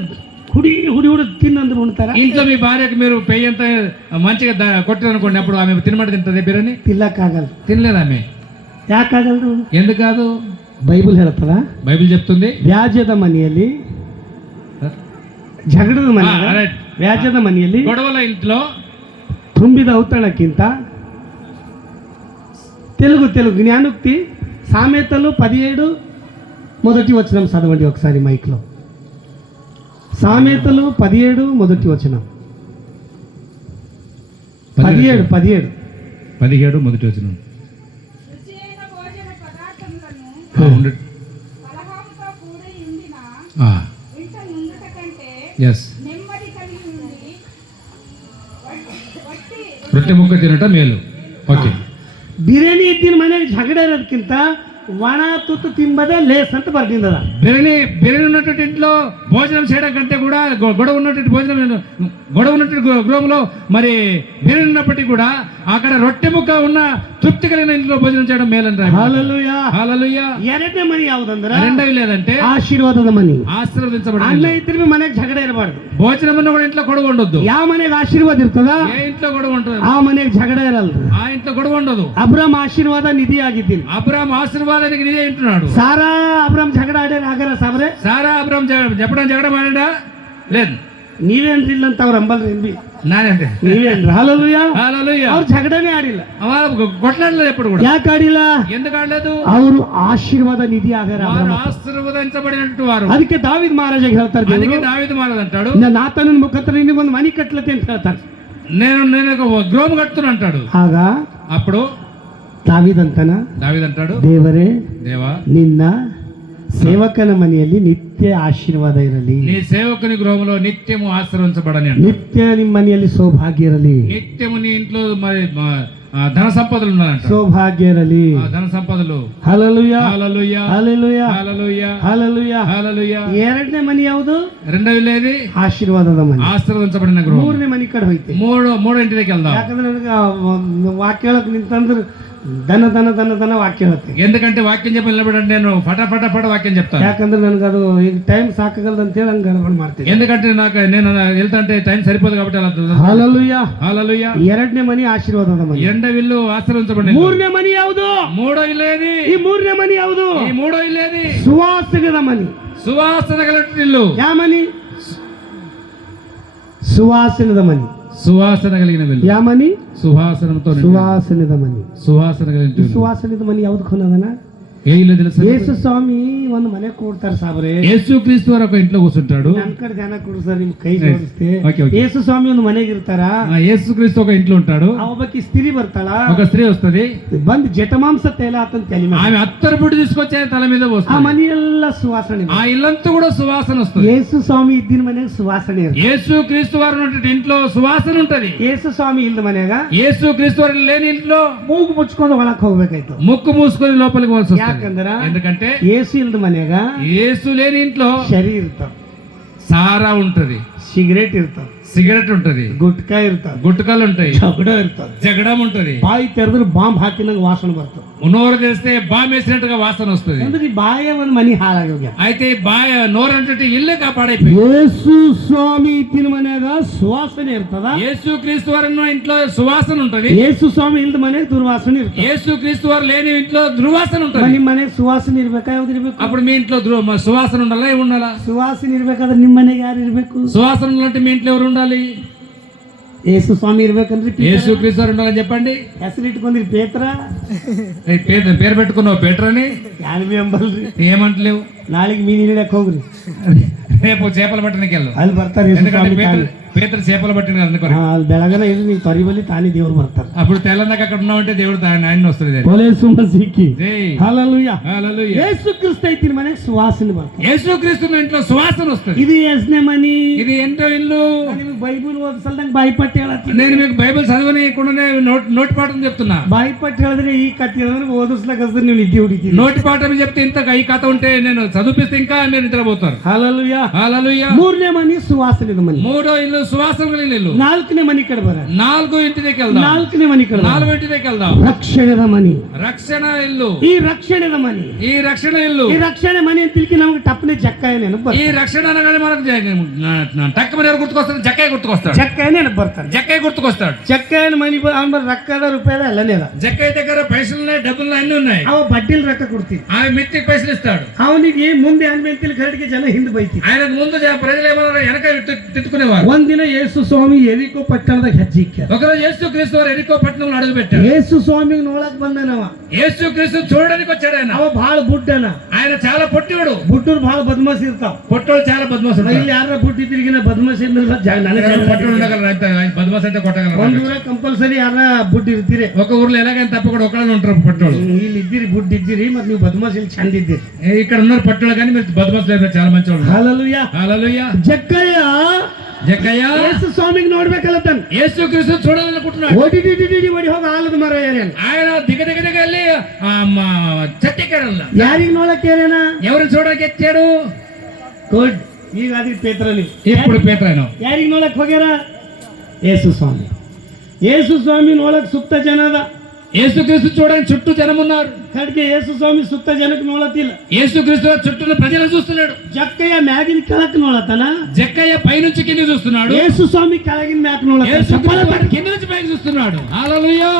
ಹುಡಿ ಹುಡಿ ಹುಡಿ ತಿನ್ನಂದ್ರೆ ಉಣ್ತಾರ. ఇంట్లో మీ భార్యకు మీరు పెయ్యి అంత మంచిగా కొట్టారు అనుకోండి, అప్పుడు ఆమె తినమాట తింటది బిర్యానీ? తిల్లಕ್ಕಾಗಲ್ಲ. తినలేదు ఆమె. ಯಾಕಾಗಲ್ದು? ఎందుకు కాదు? ಬೈಬಲ್ ಹೇಳ್ತದ, బైబిల్ చెప్తుంది ವ್ಯಾಜ್ಯದ ಮನೆಯಲ್ಲಿ, ಜಗಳದ ಮನೆ, ವ್ಯಾಜ್ಯದ ಮನೆಯಲ್ಲಿ గొడవల ఇంట్లో ತುಂಬಿದ ಔತಣಕ್ಕಿಂತ తెలుగు జ్ఞానోక్తి సామెతలు 17 మొదటి వచనం చదవండి ఒకసారి మైక్లో. సామెతలు 17 మొదటి వచనం. 17 మొదటి వచనం. రొట్టె ముక్క తినటం మేలు. ఓకే. ಬಿರಿಯಾನಿ ಇದ್ದಿನ ಮನೆಗೆ ಜಗಳ ಇರೋದಕ್ಕಿಂತ ಒಣ ತುತ್ತು ತಿಂಬದೇ ಲೇಸ್ ಅಂತ ಬರ್ದಿಂದದ. బిర్యానీ ఉన్నటువంటి ఇంట్లో భోజనం చేయడం కంటే కూడా గొడవ ఉన్నటువంటి గృహంలో మరి బిర్యానీ ఉన్నప్పటికీ కూడా అక్కడ రొట్టె ముక్క ఉన్న తృప్తి కలిగిన ఇంట్లో భోజనం చేయడం మేలంట. హల్లెలూయా, హల్లెలూయా. ಎರಡನೇ ಮನಿ ಯಾವ್ದಂದ್ರ రెండవి లేదంటే ಆಶೀರ್ವಾದದ ಮನಿ. ఆశీర్వదించబడిన ಅನ್ನ ಇದ್ರೆ ಮನೆಗೆ ಜಗಳ ಇರಬಾರ್ದು. భోజనం ఉన్న కూడా ఇంట్లో గొడవ ఉండొద్దు. ಯಾವ ಮನೆಗೆ ಆಶೀರ್ವಾದ ಇರ್ತದ ఏ ఇంట్లో గొడవ ఉంటుంది ಆ ಮನೆಗೆ ಜಗಳ ಇರಲ್ಲ. ఆ ఇంట్లో గొడవ ఉండదు. ಅಬ್ರಾಮ್ ಆಶೀರ್ವಾದ ನಿಧಿ ಆಗಿದ್ದೀನಿ. అబ్రాహాం ఆశీర్వాదానికి నిధి అంటున్నాడు. సారా అబ్రామ్ జగడ ఆడారు ఆగరా సాబరే? సారా అబ్రాహాం చెప్పడం జగడం ఆడా లేదు. ನೀವೇನ್ರಿ ಇಲ್ಲ ಅಂತ ಅವ್ರು ಅಂಬಲ್ರಿ ಏನ್ರಿ ನಾನೇಂದೆ ನೀವೇನ್ರಿ హల్లెలూయా హల్లెలూయా. ಅವ್ರು ಜಗಳನೇ ಆಡಿಲ್ಲ కొట్లాడలేదు ఎప్పుడు కూడా. ಯಾಕೆ ಆಡಿಲ್ಲ ఎందుకు ఆడలేదు? ಅವರು ಆಶೀರ್ವಾದ ನಿಧಿ ಆಗ್ಯಾರ వారు ఆశీర్వదించబడినట్టు వారు. ಅದಕ್ಕೆ ದಾವಿದ್ ಮಹಾರಾಜಗೆ ಹೇಳ್ತಾರೆ అందుకే ದೇವರು, దావీదు మహారాజు అంటాడు, ನಾತನನ ಮುಖಾಂತರ ನಿನಗೊಂದು ಮನೆ ಕಟ್ಲತ್ತೆ ಅಂತ ಹೇಳ್ತಾರೆ. నేను ఒక గృహం కట్టుతున్నా అంటాడు. ಆಗ అప్పుడు ದಾವಿದ್ ಅಂತಾನ, దావీదు అంటాడు, ದೇವರೇ దేవా ನಿನ್ನ ಸೇವಕನ ಮನೆಯಲ್ಲಿ ನಿತ್ಯ ಆಶೀರ್ವಾದ ಇರಲಿ, నీ సేవకుని గృహంలో నిత్యము ఆశీర్వదించబడని అంటాడు. ನಿತ್ಯ ನಿಮ್ಮ ಮನೆಯಲ್ಲಿ ಸೌಭಾಗ್ಯ ಇರಲಿ, నిత్యము నీ ఇంట్లో మరి ధన సంపదలు ఉన్నాయంట. ಸೌಭಾಗ್ಯ ಇರಲಿ. ధన సంపదలు. హల్లెలూయా హల్లెలూయా హల్లెలూయా హల్లెలూయా హల్లెలూయా. హల్లెలూయా. ಎರಡನೇ ಮನೆ ಯಾವುದು? రెండవది ಆಶೀರ್ವಾದದ ಮನೆ. ఆశీర్వదించబడిన గృహం. ಮೂರನೇ ಮನೆ ಕಡೆ ಹೋಯ್ತೆ. మూడో ఇంటికి వెళ్దాం. ಯಾಕಂದ್ರೆ ನನಗೆ ವಾಕ್ಯ ಹೇಳಕ್ ನಿಂತಂದ್ರೆ ದನ ದನ ದನ ದನ ವಾಕ್ಯ ಹೇಳ್ತೆ. ఎందుకంటే వాక్యం చెప్పి నిలబడండి, నేను ఫట వాక్యం చెప్తాను. ಯಾಕಂದ್ರೆ ನನಗೆ ಅದು ಈಗ ಟೈಮ್ ಸಾಕಾಗಲ್ದು ಅಂತೇಳಿ ಹಂಗೆ ಗಡಬಡ ಮಾಡ್ತೀನಿ. ఎందుకంటే నేను వెళ్తాంటే టైం సరిపోదు కాబట్టి అలా. హల్లెలూయా హల్లెలూయా. ಎರಡನೇ ಮನೆ ಆಶೀರ್ವಾದದ ಮನೆ. రెండవ ఇల్లు ఆశీర్వదించబడిన. ಮೂರನೇ ಮನೆ ಯಾವುದು? మూడో ఇల్లు ఏది? ಈ ಮೂರನೇ ಮನೆ ಯಾವುದು? ఈ మూడో ఇల్లు ఏది? ಸುವಾಸನದ ಮನೆ. సువాసన గల ఇల్లు. ಯಾವ ಮನೆ? ಸುವಾಸನದ ಮನೆ. సువాసన కలిగిన ఇల్లు. ಯಾವ ಮನೆ? సువాసనతో ಸುವಾಸನದ ಮನೆ. సువాసన కలిగిన ఇల్లు. ಸುವಾಸನದ ಮನೆ ಯಾವ್ದು ಕೊನದನ? ఏ ఇల్లు తెలుసా? ಯೇಸು ಸ್ವಾಮಿ ಒಂದು ಮನೆ ಕೊಡ್ತಾರೆ ಸಾಬ್ರೆ. యేసు క్రీస్తు వారు ఒక ఇంట్లో కూర్చుంటాడు. ನನ್ನ ಕಡೆ ಧ್ಯಾನ ಕೊಡು ಸರ್, ನಿಮ್ ಕೈ ಜೋಡಿಸ್ತೆ. Okay, okay. ಯೇಸು ಸ್ವಾಮಿ ಒಂದು ಮನೆಗೆ ಇರ್ತಾರ. యేసు క్రీస్తు ఒక ఇంట్లో ఉంటాడు. ಆ ಒಬ್ಬಕಿ ಸ್ತ್ರೀ ಬರ್ತಾಳ. ఒక స్త్రీ వస్తది, ಬಂದು ಜಟಮಾಂಸ ತೈಲ ಆತನ ತಲೆ ಮೇಲೆ. ఆమె అత్తరు పుట్టి తీసుకొచ్చి ఆయన తల మీద ಆ పోస్తుంది. ಮನೆಯೆಲ್ಲ ಸುವಾಸನೆ. ఆ ఇల్లంతా కూడా సువాసన వస్తుంది. ಯೇಸು ಸ್ವಾಮಿ ಇದ್ದಿನ ಮನೆಗೆ ಸುವಾಸನೆ ಇರ್ತದೆ. యేసు క్రీస్తు వారు ఉన్నటువంటి ఇంట్లో సువాసన ఉంటది. ಯೇಸು ಸ್ವಾಮಿ ಇಲ್ದ ಮನೆಯಾಗ యేసు క్రీస్తు వారు లేని ఇంట్లో ಮೂಗು ಮುಚ್ಕೊಂಡು ಒಳಕ್ ಹೋಗ್ಬೇಕಾಯ್ತು. ముక్కు మూసుకొని లోపలికి పోవాల్సి వస్తుంది. ಯಾಕಂದ್ರ ఎందుకంటే ಯೇಸು ಇಲ್ದ ಮನೆಯಾಗ యేసు లేని ఇంట్లో ಶರೀ ಇರ್ತಾವ, సారా ఉంటది, ಸಿಗರೇಟ್ ಇರ್ತಾವ, సిగరెట్ ఉంటది, ಗುಟ್ಕಾ ಇರ್ತಾವ, గుట్టకాలు ఉంటాయి, ಜಗಡ ಇರ್ತಾವ, జగడం ఉంటది, ಬಾಯಿ ತೆರೆದ್ರೆ ಬಾಂಬ್ ಹಾಕಿನಂಗ ವಾಸನೆ ಬರ್ತದೆ. నోరు తెస్తే బాంబు వేసినట్టుగా వాసన వస్తుంది. ಅಂದ್ರೆ ಈ ಬಾಯೇ ಒಂದು ಮನಿ ಹಾಳಾಗಿ ಹೋಗ್ಯಾವ. అయితే నోరు అంటే ఇల్లే కాపాడైపోయింది. ಯೇಸು ಸ್ವಾಮಿ ಇದ್ದಿನ ಮನ್ಯಾಗ ಸುವಾಸನೆ ಇರ್ತದ. యేసు క్రీస్తు వారి ఇంట్లో సువాసన ఉంటది. ಯೇಸು ಸ್ವಾಮಿ ಇಲ್ದ ಮನೆಗೆ ದುರ್ವಾಸನೆ ಇರ್ತದೆ. యేసు క్రీస్తు వారు లేని ఇంట్లో దుర్వాసన ఉంటది. ನಿಮ್ಮ ಮನೆಗೆ ಸುವಾಸನೆ ಇರ್ಬೇಕಾ? ಯಾವ್ದು ಇರ್ಬೇಕು? అప్పుడు మీ ఇంట్లో సువాసన ఉండాలా? ఏమి ఉండాలా? ಸುವಾಸನೆ ಇರ್ಬೇಕಾದ್ರೆ ನಿಮ್ಮ ಮನೆಗೆ ಯಾರು ಇರ್ಬೇಕು? సువాసన ఉండాలంటే మీ ఇంట్లో ఎవరు ఉండాలి? ಯೇಸು ಸ್ವಾಮಿ ಇರ್ಬೇಕಂದ್ರೆ యేసు క్రీస్తు వారు ఉండాలని చెప్పండి. ಹೆಸರು ಇಟ್ಕೊಂಡ್ರಿ ಪೇತ್ರ, పేరు పెట్టుకున్నావు పేట్రని ಯಾರು ಬಿ ಅಂಬಲ್ರಿ. ఏమంటలేవు. ನಾಳೆಗೆ ಮೀನು ಹಿಡಿಯಕ್ ಹೋಗ್ರಿ, రేపు చేపలు పట్టడానికి వెళ్ళు. ಅಲ್ಲಿ ಬರ್ತಾರೆ ಯೇಸು ఎందుకంటే ಸ್ವಾಮಿ ತಾನೇ. పేతురు చేపలు పట్టిన అందుకని. ಅಲ್ಲಿ ಬೆಳಗನ ಇದು ನೀವು ತೊರಿಬಲ್ಲಿ ತಾನೇ ದೇವ್ರು ಬರ್ತಾರೆ. అప్పుడు తెల్లందాక అక్కడ ఉన్నామంటే దేవుడు ఆయన వస్తుంది. యేసు మసీకి జై హల్లెలూయా. హల్లెలూయా. యేసు క్రీస్తు అయితే మನೆಗೆ ಸುವಾಸನೆ ಬರ್ತದೆ. యేసు క్రీస్తు ఇంట్లో సువాసన వస్తుంది. ఇది ಎಷ್ಟನೇ ಮನಿ? ఇది ఎంతో ఇల్లు. ನಿಮಗೆ ಬೈಬಲ್ ಓದಿಸಲ್ದಂಗೆ ಬಾಯಿಪಟ್ಟು ಹೇಳತ್ತೀನಿ. నేను మీకు బైబిల్ చదవనీయకుండానే నోటి పాఠం చెప్తున్నా. ಬಾಯಿಪಟ್ಟು ಹೇಳಿದ್ರೆ ಈ ಕಥೆ ಅಂದ್ರೆ ಓದಿಸ್ಲಕ್ಕ ನೀವು ನಿದ್ದೆ ಹುಡುಕಿ. నోటి పాఠం చెప్తే ఇంత ఈ కథ ఉంటే నేను చదివిస్తే ఇంకా మీరు నిద్రపోతారు. హల్లెలూయా హల్లెలూయా. ಮೂರನೇ ಮನಿ ಸುವಾಸನೆದ ಮನಿ. మూడో ఇల్లు సువాసన కలిగిన ఇల్లు. ನಾಲ್ಕನೇ ಮನಿ ಕಡೆ ಬರ. నాలుగో ఇంటి దగ్గరికి వెళ్దాం. ನಾಲ್ಕನೇ ಮನಿ ಕಡೆ నాలుగో ఇంటి దగ్గరికి వెళ్దాం. ರಕ್ಷಣೆದ ಮನಿ. రక్షణ ఇల్లు. ಈ ರಕ್ಷಣೆದ ಮನಿ. ఈ రక్షణ ఇల్లు. ఈ రక్షణ మని ಅಂತ ತಿಳ್ಕಿ ನಮಗೆ ಟಪ್ಪನೆ ಜಕ್ಕಾಯ ನೆನಪು. ఈ రక్షణ అనగానే మనకు టక్కమని ఎవరు గుర్తుకొస్తాడు? జక్కయ్య గుర్తుకొస్తాడు. జక్కాయ నెనపు ಬರ್ತಾನೆ. జక్కయ్య గుర్తుకొస్తాడు. జక్కాయన మని ಅವನ ರೊಕ್ಕದ ರೂಪಾಯಿದ ಎಲ್ಲನೇ ಅದ. జక్కయ్య దగ్గర పైసలున్నాయి, డబ్బులు అన్ని ఉన్నాయి. ಅವ ಬಡ್ಡಿಲ್ ರೊಕ್ಕ ಕೊಡ್ತೀನಿ. ఆ మిత్తికి పైసలు ఇస్తాడు. ಅವನಿಗೆ ಮುಂದೆ ಅನ್ಮೆಂತಿಲ್ ಕರಡಿಗೆ ಜನ ಹಿಂದೆ ಬೈತಿ. ఆయనకు ముందు ప్రజలు ఏమన్నారు? వెనక తిట్టుకునేవారు. ಒಂದಿನ ಯೇಸು ಸ್ವಾಮಿ ಎರಿಕೋ ಪಟ್ಟಣದಾಗ ಹೆಜ್ಜೆ ಇಕ್ಕಾರ. ఒకరోజు యేసు క్రీస్తు వారు ఎరికో పట్టణంలో అడుగు పెట్టారు. ಯೇಸು ಸ್ವಾಮಿಗೆ ನೋಡಕ್ ಬಂದನವ. యేసు క్రీస్తు చూడడానికి వచ్చాడు ఆయన. ಅವ ಬಹಳ ಬುಡ್ಡನ. ఆయన చాలా పొట్టివాడు. ಬುಡ್ಡರು ಬಹಳ ಬದ್ಮಾಸ್ ಇರ್ತಾವ. పొట్టోడు చాలా బద్మాసు. ಇಲ್ಲಿ ಯಾರ ಬುಡ್ಡಿ ತಿರುಗಿನ ಬದ್ಮಾಸ್ పొట్టోడు ఉండగలరు. బద్మాసు అంటే కొట్టగలరు. ಒಂದ್ ಊರ ಕಂಪಲ್ಸರಿ ಯಾರ ಬುಡ್ಡಿ ಇರ್ತೀರಿ. ఒక ఊర్లో ఎలాగైనా తప్పకుండా ఒకళ్ళు ఉంటారు పొట్టోడు. ಇಲ್ಲಿ ಇದ್ದೀರಿ ಬುಡ್ಡಿ ಇದ್ದೀರಿ, ಮತ್ತೆ ನೀವು ಬದ್ಮಾಸ್ ಇಲ್ಲಿ ಚಂದ ಇದ್ದೀರಿ. ఇక్కడ ఉన్నారు పట్టులు కానీ మీరు బద్మాసు లేదు, చాలా మంచి వాళ్ళు. హల్లెలూయా హల్లెలూయా. జక్కయ్య యేసు స్వామికి ನೋಡ್ಬೇಕಲ್ಲ ತನ್. యేసు క్రీస్తు చూడాలనుకుంటున్నాడు. ಓಡಿ ಹೊಡಿ ಹೋಗಿ ಆಲದ ಮರ ಏನೇನು ఆయన దిగ వెళ్ళి చెట్టెక్కాడಲ್ಲ. ಯಾರಿಗೆ ನೋಡಕ್ಕೆ ಏನೇನ? ఎవరిని చూడడానికి ఎత్తాడు? ಗುಡ್. ಈಗ ಅದಕ್ಕೆ ಪೇತ್ರನಿ ఇప్పుడు పేతురు. ಯಾರಿಗೆ ನೋಡಕ್ ಹೋಗ್ಯಾರ? ಯೇಸು ಸ್ವಾಮಿ. ಯೇಸು ಸ್ವಾಮಿ ನೋಡಕ್ ಸುತ್ತ ಜನ ಅದ. యేసు క్రీస్తు చూడడానికి చుట్టూ జనం ఉన్నారు. ಕಡೆಗೆ ಯೇಸು ಸ್ವಾಮಿ ಸುತ್ತ ಜನಕ್ಕೆ ನೋಡತ್ತಿಲ್ಲ. యేసు క్రీస్తు చుట్టూ ప్రజలను చూస్తున్నాడు. ಜಕ್ಕಯ್ಯ ಮ್ಯಾಗಿನ ಕೆಳಕ್ ನೋಡತಾನ. జక్కయ్య పైనుంచి కింద చూస్తున్నాడు. ಯೇಸು ಸ್ವಾಮಿ ಕೆಳಗಿನ ಮ್ಯಾಕ್ ನೋಡತಾನ. కింద నుంచి పైకి చూస్తున్నాడు. హల్లెలూయా.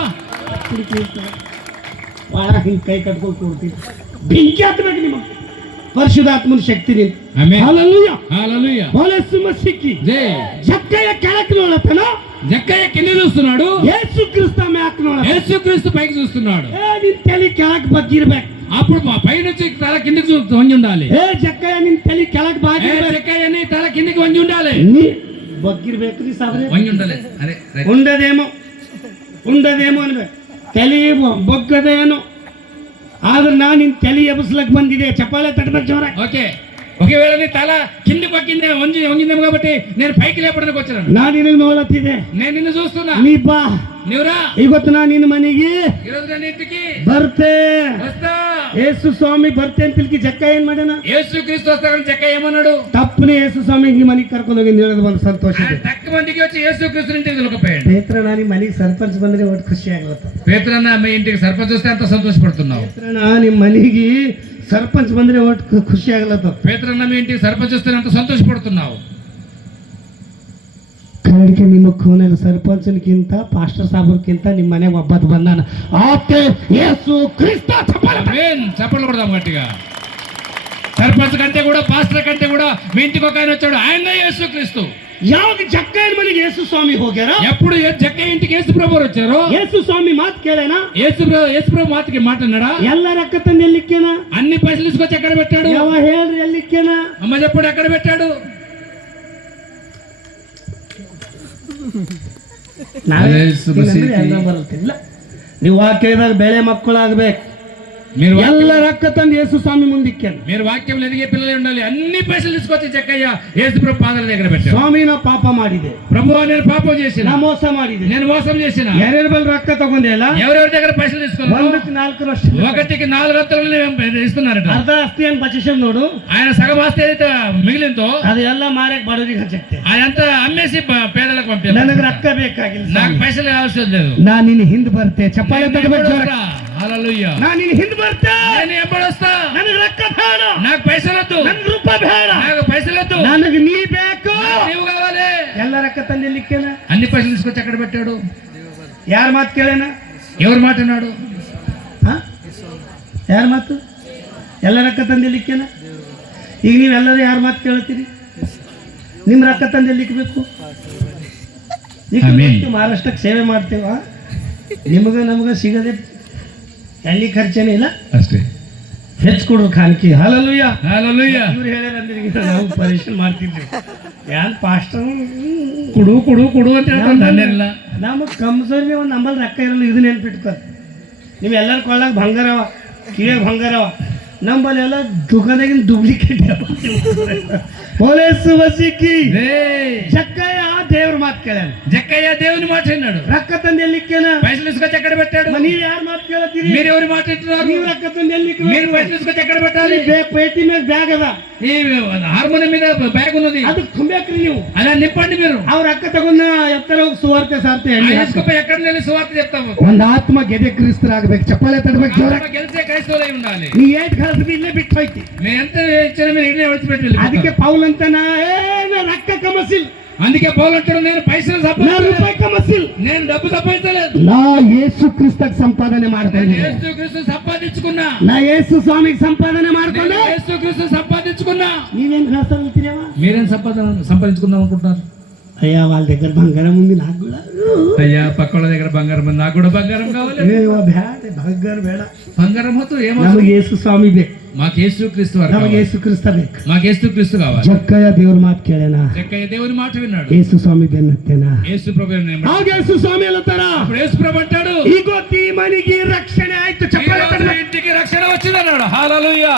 ಬಾಳ ಹಿಂಗ್ ಕೈ ಕಟ್ಕೊಂಡು ಕೂಡ್ತೀವಿ. ಬೆಂಕಿ ಹತ್ಬೇಕು ನಿಮ್ಮ పరిశుద్ధాత్మని శక్తిని ఆమేన్. హల్లెలూయా హల్లెలూయా. యేసు మసీకి జై. జక్కయ్య కెಳకి ನೋಡತನ జక్కయ్య కింద చూస్తున్నాడు, యేసుక్రీస్తు మ్యాక్ ನೋಡ యేసుక్రీస్తు పైకి చూస్తున్నాడు. నిన్ తెలి కెಳకి బగ్గిರಬೇಕು. అప్పుడు పైనుంచి తల కిందికి వంగి ఉండాలి. జక్కయ్య నిన్ తెలి కెಳకి బాగిರಬೇಕು. జక్కయ్య నీ తల కిందికి వంగి ఉండాలి. నీ బగ్గిರಬೇಕು నీ సబరే వంగి ఉండాలి. అరే ఉండదేమో ಅನ್ಬೇಕು. ತಲೆ ಬೊಗ್ಗದೇನೋ ಆದ್ರೆ ನಾನು ನಿನ್ ತಲೆ ಎಬಸ್ಲಕ್ ಬಂದಿದೆ. ಚಪ್ಪಾಳೆ ತಟ್ಟಬೇಕು ಜೋರ. ఓకే, ఒకవేళ నీ తల కిందికి వంగిందేమో కాబట్టి నేను పైకి లేపడానికి వచ్చాను. ನಾನು ನಿನಗೆ ನೋಡತ್ತಿದೆ. నేను నిన్ను చూస్తున్నా. ನೀ ಬಾ. నీవురా. ಇವತ್ತು ನಾನು ನಿನ್ನ ಮನೆಗೆ ఈరోజు నేను ఇంటికి ಬರ್ತೆ. వస్తా. ಯೇಸು ಸ್ವಾಮಿ ಬರ್ತೆ ಅಂತ ತಿಳ್ಕಿ ಜಕ್ಕ ಏನ್ ಮಾಡ್ಯಾನ? యేసుక్రీస్తు వస్తాడని జక్కయ్య ఏమన్నాడు? ತಪ್ಪನೆ ಯೇಸು ಸ್ವಾಮಿ ಈ ಮನೆಗೆ ಕರ್ಕೊಂಡು ಹೋಗಿ ಹೇಳೋದು ಒಂದು ಸಂತೋಷ ಇದೆ. తక్కువ మందికి వచ్చి యేసుక్రీస్తు ఇంటికి దొరకపోయాడు. ಪೇತ್ರ ನಾನು ನಿಮ್ಮ ಮನೆಗೆ ಸರ್ಪಂಚ್ ಬಂದ್ರೆ ಒಟ್ಟು ಖುಷಿ ಆಗುತ್ತೆ. పేతురన్న మీ ఇంటికి సర్పంచ్ వస్తే అంత సంతోషపడుతున్నావు. ಪೇತ್ರನ ನಿಮ್ಮ ಮನೆಗೆ ಸರ್ಪಂಚ್ ಬಂದ್ರೆ ಒಟ್ಟು ಖುಷಿ ಆಗ್ಲತ್ತ. పేతురన్న మీ ఇంటికి సర్పంచ్ వస్తే అంత సంతోషపడుతున్నావు. ಕನ್ನಡಕ್ಕೆ ನಿಮ್ಮ ಕೋನಲ್ಲಿ ಸರ್ಪಂಚನ್ಕಿಂತ ಪಾಸ್ಟರ್ ಸಾಬ್ರಕ್ಕಿಂತ ನಿಮ್ಮ ಮನೆಗೆ ಒಬ್ಬತ್ತು ಬಂದಾನ. ಆತೆ ಯೇಸು ಕ್ರಿಸ್ತ. చప్పట్లు కొడదాం గట్టిగా. సర్పంచ్ కంటే కూడా పాస్టర్ కంటే కూడా మీ ఇంటికి ఒక ఆయన వచ్చాడు, ఆయన యేసుక్రీస్తు. ಯಾವಾಗ ಜಕ್ಕಯ್ಯನ ಮನೆಗೆ ಯೇಸು ಸ್ವಾಮಿ ಹೋಗ್ಯಾರ? ఎప్పుడు జక్కయ్య ఇంటికి యేసు ప్రభు వచ్చారో ಯೇಸು ಸ್ವಾಮಿ ಮಾತು ಕೇಳೇನಾ? యేసు ప్రభు మాటకి మాట్లాడా? ಎಲ್ಲ ರೊಕ್ಕ ತಂದು ಎಲ್ಲಿಕ್ಕೇನ? అన్ని పైసలు తీసుకొచ్చి ఎక్కడ పెట్టాడు? ಯಾವ ಹೇಳ್ರಿ ಎಲ್ಲಿಕ್ಕೇನ? అమ్మ చెప్పుడు ఎక్కడ పెట్టాడు? ಎಲ್ಲ ಬರುತ್ತಿಲ್ಲ. ನೀವು ವಾಕ್ಯದಾಗ ಬೆಳೆ ಮಕ್ಕಳಾಗ್ಬೇಕು. మీరు ಎಲ್ಲ ರೊಕ್ಕ ತಂದು ಯೇಸು ಸ್ವಾಮಿ ಮುಂದಿಕ್ಕೇನ. మీరు వాక్యం ఎదిగే పిల్లలే ఉండాలి. అన్ని పైసలు తీసుకొచ్చి జక్కయ్య యేసు ప్రభు పాదాల దగ్గర పెట్టాడు. ಸ್ವಾಮಿ ನಾ ಪಾಪ ಮಾಡಿದೆ. ప్రభువా నేను పాపం చేసిన, ನಾ ಮೋಸ ಮಾಡಿದೆ, నేను మోసం చేసిన. ಯಾರ್ಯಾರ ಬಲ್ ರೊಕ್ಕ ತಗೊಂಡೆ ಅಲ್ಲ? ఎవరెవరి దగ్గర పైసలు తీసుకున్నారు? 1ಕ್ಕೆ 4 ಲಕ್ಷ. ఒకటికి 4 ಲಕ್ಷలు ఇస్తున్నారట. ಅರ್ಧ ಆಸ್ತಿ ಏನ್ ಬಚಿಸಮ್ ನೋಡು. ఆయన సగం ఆస్తి ఏదైతే మిగిలిందో ಅದು ಎಲ್ಲ ಮಾರಕ್ ಬಡವರಿಗೆ ಹಚ್ಚಕ್ತೆ. అదంతా అమ్మేసి పేదలకు పంపారు. ನನಗೆ ರೊಕ್ಕ ಬೇಕಾಗಿಲ್ಲ. నాకు పైసలు అవసరం లేదు. ನಾ ನಿನ್ನ ಹಿಂದೆ ಬರ್ತೆ. ಚಪ್ಪಾಳೆ ತಟ್ಟಬೇಕು ಜೋರ. హల్లెలూయా. ನಾ ನಿನ್ನ ಹಿಂದೆ ಬರ್ತೆ. నేను ఎప్పుడొస్తా? ನನಗೆ ರೊಕ್ಕ ಬೇಡ. నాకు పైసలు వద్దు. ನನಗೆ ರೂಪಾಯಿ ಬೇಡ. నాకు పైసలు వద్దు. ನನಗೆ ನೀ ಬೇಕು. నీవు కావాలి. ಎಲ್ಲ ರೊಕ್ಕ ತಂದಿಲ್ಲಿಕ್ಕೇನ? అన్ని పైసలు తీసుకొచ్చి ఎక్కడ పెట్టాడు? ಯಾರ ಮಾತು ಕೇಳೇನ? ఎవరు మాట్లాడు? ಯಾರ ಮಾತು? ಎಲ್ಲ ರೊಕ್ಕ ತಂದಿಲ್ಲಿಕ್ಕೇನ? ಈಗ ನೀವೆಲ್ಲರೂ ಯಾರ ಮಾತು ಕೇಳ್ತೀರಿ? ನಿಮ್ಮ ರೊಕ್ಕ ತಂದಿಲ್ಲಿಕ್ಬೇಕು. ಈಗ ಮಹಾರಾಷ್ಟ್ರಕ್ಕೆ ಸೇವೆ ಮಾಡ್ತೇವ. ನಿಮಗೆ ನಮಗೆ ಸಿಗದೆ ಎಲ್ಲಿ ಖರ್ಚೇನೇ ಇಲ್ಲ. ಅಷ್ಟೇ. ಹೆಚ್ಚು ಕೊಡು ಖಾನ್ಕಿ. ಹಲ್ಲೆಲೂಯಾ. హల్లెలూయా. ಇವ್ರು ಹೇಳ್ಯಾರಂದ್ರೆ ನಾವು ಪರಿಶೀಲನೆ ಮಾಡ್ತಿದ್ವಿ. ಯಾನ್ ಪಾಸ್ಟರ್ ಕುಡು ಕುಡು ಕುಡು ಅಂತ ಹೇಳ್ತಾನೆ. ನಮಗೆ ಕಂಪಲ್ಸರಿ ಒಂದು ನಮ್ಮಲ್ಲಿ ರೊಕ್ಕ ಇರಲ್ಲ. ಇದು ನೆನ್ಪಿಟ್ಕೊತ. ನೀವು ಎಲ್ಲರ ಕೊಳ್ಳಾಗ ಬಂಗಾರವ, ಕಿವಿಯಾಗ ಬಂಗಾರವ. ನಮ್ಮಲ್ಲಿ ಎಲ್ಲ ದುಕಾನಾಗಿನ ಡೂಪ್ಲಿಕೇಟ್. ಪೊಲೀಸ್ ಬಸಿಕ್ಕಿ ಜಕ್ಕಯ್ಯ ದೇವ್ರ ಮಾತು ಕೇಳ್ಯಾನ. జక్కయ్య దేవుని మాట విన్నాడు. ರೊಕ್ಕ ತಂದು ಎಲ್ಲಿಕ್ಕೇನ? పైసలు తీసుకొచ్చి ఎక్కడ పెట్టాడు? ನೀವು ಯಾರ ಮಾತು ಕೇಳ್ತೀರಿ? మీరు ఎవరి మాట వింటున్నారు? ನೀವು ರೊಕ್ಕ ತಂದು ಎಲ್ಲಿಕ್ಕೆ? మీరు పైసలు తీసుకొచ్చి ఎక్కడ పెట్టాలి? ಪೇಟಿ ಮೇಲೆ ಬ್ಯಾಗ್ ಅದ. ఈ హార్మోనియం మీద బ్యాగ్ ఉన్నది, ಅದಕ್ಕೆ ತುಂಬೇಕ್ರಿ ನೀವು. అలా నింపండి. మీరు ಅವ್ರ ರೊಕ್ಕ ತಗೊಂಡ ಎತ್ತರ ಹೋಗಿ ಸುವಾರ್ತೆ ಸಾರ್ತೆ తీసుకుపోయి ఎక్కడ వెళ్ళి సువార్త చెప్తాము. ಒಂದು ಆತ್ಮ ಗೆದೆ ಕ್ರಿಸ್ತರಾಗಬೇಕು. ಚಪ್ಪಾಳೆ ತಟ್ಟಬೇಕು ಜೋರ. గెలిచే క్రైస్తవులై ఉండాలి. ನೀ ಏಟ್ ಕಳ್ಸಿದ್ರೆ ಇಲ್ಲೇ ಬಿಟ್ಟು ಹೋಯ್ತಿ. మేము ఎంత ఇచ్చినా మీరు ఇన్నే విడిచిపెట్టి. ಅದಕ್ಕೆ ಪೌಲ್ ಅಂತನ ರೊಕ್ಕ ಕಮಸಿಲ್. అందుకే పౌలు అంటాడు, నేను పైసలు సంపాదించలేదు, ರೂಪಾಯಿ ಕಮಸಿಲ್. నేను డబ్బు సంపాదించలేదు, ನಾ ಯೇಸು ಕ್ರಿಸ್ತಕ್ಕೆ ಸಂಪಾದನೆ ಮಾಡ್ತೇನೆ. యేసుక్రీస్తు సంపాదించుకున్నా. ನಾ ಯೇಸು ಸ್ವಾಮಿಗೆ ಸಂಪಾದನೆ ಮಾಡ್ಕೊಂಡು యేసుక్రీస్తు సంపాదించుకున్నా. ನೀವೇನ್ ಹೇಳ್ತೀರೇವ? మీరేం సంపాదించుకుందాం అనుకుంటున్నారు? అయ్యా వాళ్ళ దగ్గర బంగారం ఉంది, నాకు కూడా. అయ్యా పక్క వాళ్ళ దగ్గర బంగారం ఉంది, నాకు కూడా బంగారం కావాలి. బంగారం ಬೇಡ. బంగారం వద్దు. ఏమో ನಮಗೆ ಯೇಸು ಸ್ವಾಮಿ ಬೇಕು. మాకు యేసుక్రీస్తు వారు ನಮಗೆ కావాలి. ಯೇಸು ಕ್ರಿಸ್ತ ಬೇಕು. మాకు యేసుక్రీస్తు కావాలి. ಜಕ್ಕಯ್ಯ ದೇವ್ರ ಮಾತು ಕೇಳೇನ? జక్కయ్య దేవుని మాట విన్నాడు. ಯೇಸು ಸ್ವಾಮಿ ಬೆನ್ನತ್ತೇನ? యేసు ప్రభు ಆಗ ಯೇಸು ಸ್ವಾಮಿ ಅಲ್ಲತಾರ. అప్పుడు యేసు ప్రభు అంటాడు, ಈಗೊತ್ತಿ ಮನೆಗೆ ರಕ್ಷಣೆ ಆಯ್ತು. ಚಪ್ಪಾಳೆ ತಟ್ಟಬೇಕು. ఇంటికి రక్షణ వచ్చిందన్నాడు. హల్లెలూయా.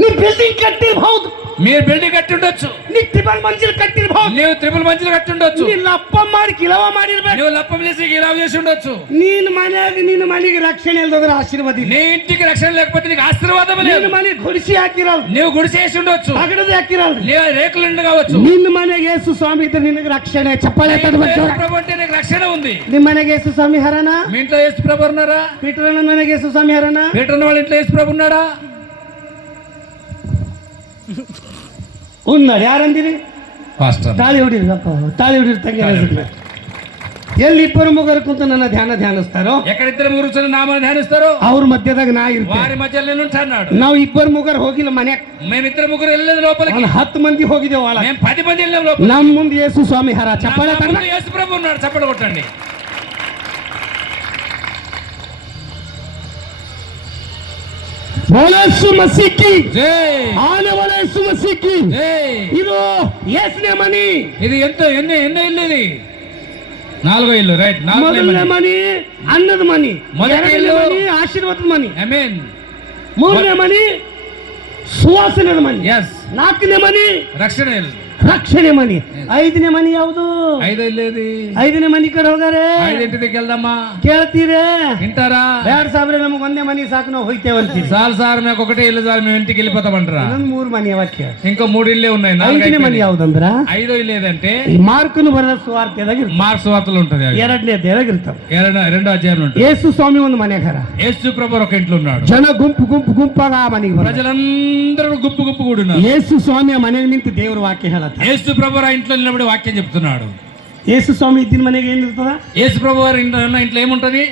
ನೀ ಬಿಲ್ಡಿಂಗ್ ಕಟ್ಟಿರಬಹುದು, మీరు బిల్డింగ్ కట్టి ఉండొచ్చు, ನೀ ಟ್ರಿಬಲ್ ಮಂಜಿಲ್ ಕಟ್ಟಿರಬಹುದು, నీవు త్రిపుల్ మంజిల్ కట్టి ఉండొచ్చు, ನೀ ಲಪ್ಪ ಮಾಡಿ ಕಿಲವ ಮಾಡಿರ್ಬೇಕು, నువ్వు లప్పం చేసి గిలావ్ చేసి ఉండొచ్చు. ನಿನ್ನ ಮನೆಗೆ ರಕ್ಷಣೆ ಇಲ್ಲದ್ರೆ ಆಶೀರ್ವಾದ ಇಲ್ಲ. నీ ఇంటికి రక్షణ లేకపోతే నీకు ఆశీర్వాదం లేదు. ನಿನ್ನ ಮನೆಗೆ ಗುಡಿಸಿ ಹಾಕಿರಲ್ಲ, నువ్వు గుడిసేసి ఉండొచ్చు, ಅಗಡದ ಹಾಕಿರಲ್ಲ, రేకులు నిండు కావచ్చు. ನಿನ್ನ ಮನೆಗೆ ಯೇಸು ಸ್ವಾಮಿ ಇದ್ರೆ ನಿನಗೆ ರಕ್ಷಣೆ. ಚಪ್ಪಾಳೆ ತಟ್ಟಬೇಕು. యేసు ప్రభు అంటే నీకు రక్షణ ఉంది. ನಿಮ್ಮ ಮನೆಗೆ ಯೇಸು ಸ್ವಾಮಿ ಹರನ? మీ ఇంట్లో యేసు ప్రభు ఉన్నారా? ಪೀಟರನ ಮನೆಗೆ ಯೇಸು ಸ್ವಾಮಿ ಹರನ? పీటర్ వాళ్ళ ఇంట్లో యేసు ప్రభు ఉన్నాడా? ఉన్నాడు. ಯಾರಂದಿರಿ? పాస్టర్. ತಾಳಿ ಹೊಡಿರಿ, ತಾಳಿ ಹೊಡಿರಿ ತಂಗಿ. ಎಲ್ಲಿ ಇಬ್ಬರು ಮುಗರು ಕುಂತು ನನ್ನ ಧ್ಯಾನಿಸ್ತಾರೋ, ఎక్కడిద్దరు ముగ్గురు నామని ధ్యానిస్తారో ಅವ್ರ మధ్యದಾಗ ನಾ ಇರ್ತೀನಿ. వారి మధ్యలో నేను ఉంటాడు. ನಾವು ಇಬ್ಬರು ಮುಗರು ಹೋಗಿಲ್ಲ ಮನ್ಯಾಗ, మేమిద్దరు ముగ్గురు వెళ్ళలేదు లోపలికి. 10 మంది ಹೋಗಿದ್ದೇವೆ ಒಳಗೆ. మేము 10 మంది వెళ్ళాం లోపలికి. ನಮ್ಮ ಮುಂದೆ ಯೇಸು ಸ್ವಾಮಿ ಹರ ಚಪ್ಪಾಳೆ నా ముందు యేసు ప్రభు ఉన్నాడు. చప్పట్లు కొట్టండి. ಯೇಸು ಮಸೀಹ್ ಕಿ జై ಆನೆ ವಾಲೆ ಯೇಸು ಮಸೀಹ್ ಕಿ. జై. ಇದು ಯೇಸುನೇ ಮನಿ. ఇది ఎన్నో ఇల్లు ఇది? 4వ ఇల్లు. రైట్. ಮೊದಲನೇ ಮನಿ ಅನ್ನದ ಮನಿ, ಮೊದಲನೇ ಎರಡನೇ ಇಲ್ಲು ಮನಿ ಆಶೀರ್ವಾದದ ಮನಿ, ಆಮೆನ್. ಮೂರನೇ ಮನಿ ಸುವಾಸನೆದ ಮನಿ, ಎಸ್. 4ನೇ ಮನಿ రక్షణ ఇల్లు. ರಕ್ಷಣೆ ಮನಿ, 5ನೇ ಮನಿ ಯಾವುದು? 5వ ఇల్లు ఏది? 5ನೇ ಮನಿ ಕಡೆ ಹೋಗಾರೆ 5వ వెళ్దామా? ಕೇಳ್ತೀರೇ? వింటారా? ಬ್ಯಾಡ್ ಸಾಬ್ರೆ ನಮಗೆ ಒಂದೇ ಮನಿ ಸಾಕು, ನಾವು ಹೋಯ್ತೇವಂತೀವಿ. సార్ మాకు ఒకటే ఇల్లు సార్, మేము ఇంటికి వెళ్ళిపోతామంటారా? ಇನ್ನೊಂದು 3 ಮನಿ ವಾಕ್ಯ. ఇంకో 3 ఇల్లే ఉన్నాయి. 5ನೇ ಮನಿ ಯಾವ್ದಂದ್ರ 5వ ఇల్లు ఏదంటే ಈ ಮಾರ್ಕನು ಬರೆದ ಸುವಾರ್ತೆದಾಗ మార్క్స్ వార్తలు ఉంటది. 2ನೇ ಅಧ್ಯಾಯದಾಗ ಇರ್ತಾವ. 2వ అధ్యాయం ఉంటుంది. ಯೇಸು ಸ್ವಾಮಿ ಒಂದು ಮನೆಗಾರ, యేసు ప్రభు ఒక ఇంట్లో ఉన్నాడు. ಜನ ಗುಂಪಾಗ ಆ ಮನೆಗೆ ಬರ. ప్రజలందరూ గుంపు కూడా ఉన్నారు. ಯೇಸು ಸ್ವಾಮಿ ಆ ಮನೆಗೆ ನಿಂತು ದೇವ್ರ ವಾಕ್ಯ ಹೇಳತ್ತ. యేసు ప్రభు ఆ ఇంట్లో నిలబడి వాక్యం చెప్తున్నాడు. ಯೇಸು ಸ್ವಾಮಿ ಇದ್ದಿನ ಮನೆಗೆ ಏನಿರ್ತದ? యేసు ప్రభు వారి ఇంట్లో ఏముంటది?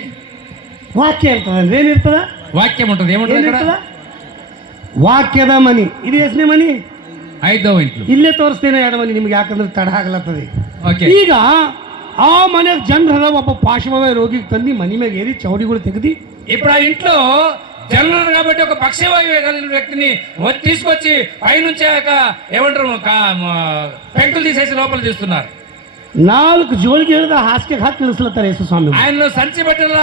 ವಾಕ್ಯ ಇರ್ತದ. ಏನಿರ್ತದ? వాక్యం ఉంటది. ఏముంటది అక్కడ? ಏನಿರ್ತದ? ವಾಕ್ಯದ ಮನಿ. ಇದು ಎಷ್ಟನೇ ಮನಿ? 5వ ఇంట్లో. ಇಲ್ಲೇ ತೋರಿಸ್ತೇನೆ 2 ಮನಿ ನಿಮ್ಗೆ, ಯಾಕಂದ್ರೆ ತಡ ಆಗ್ಲತ್ತದ. ಓಕೆ. ಈಗ ಆ ಮನೆಗೆ ಜನರ ಒಬ್ಬ ಪಾರ್ಶ್ವವಾಯು ರೋಗಿಗೆ ತಂದು ಮನಿ ಮ್ಯಾಗ ಏರಿ ಚೌಡಿಗಳು ತೆಗೆದಿ, ఇప్పుడు ఆ ఇంట్లో జనులు కాబట్టి ఒక పక్షవాయువు కలిగిన వ్యక్తిని తీసుకొచ్చి పైనుంచి ఏమంటారు పెంకులు తీసేసి లోపల తీస్తున్నారు. 4 ಜೋಳಿಗೆ ಹೇಳಿದ ಹಾಸಿಗೆ ಹಾಕಿ ಇಳಿಸ್ಲತ್ತಾರೆ ಯೇಸು ಸ್ವಾಮಿ. ఆయన సంచి బట్టల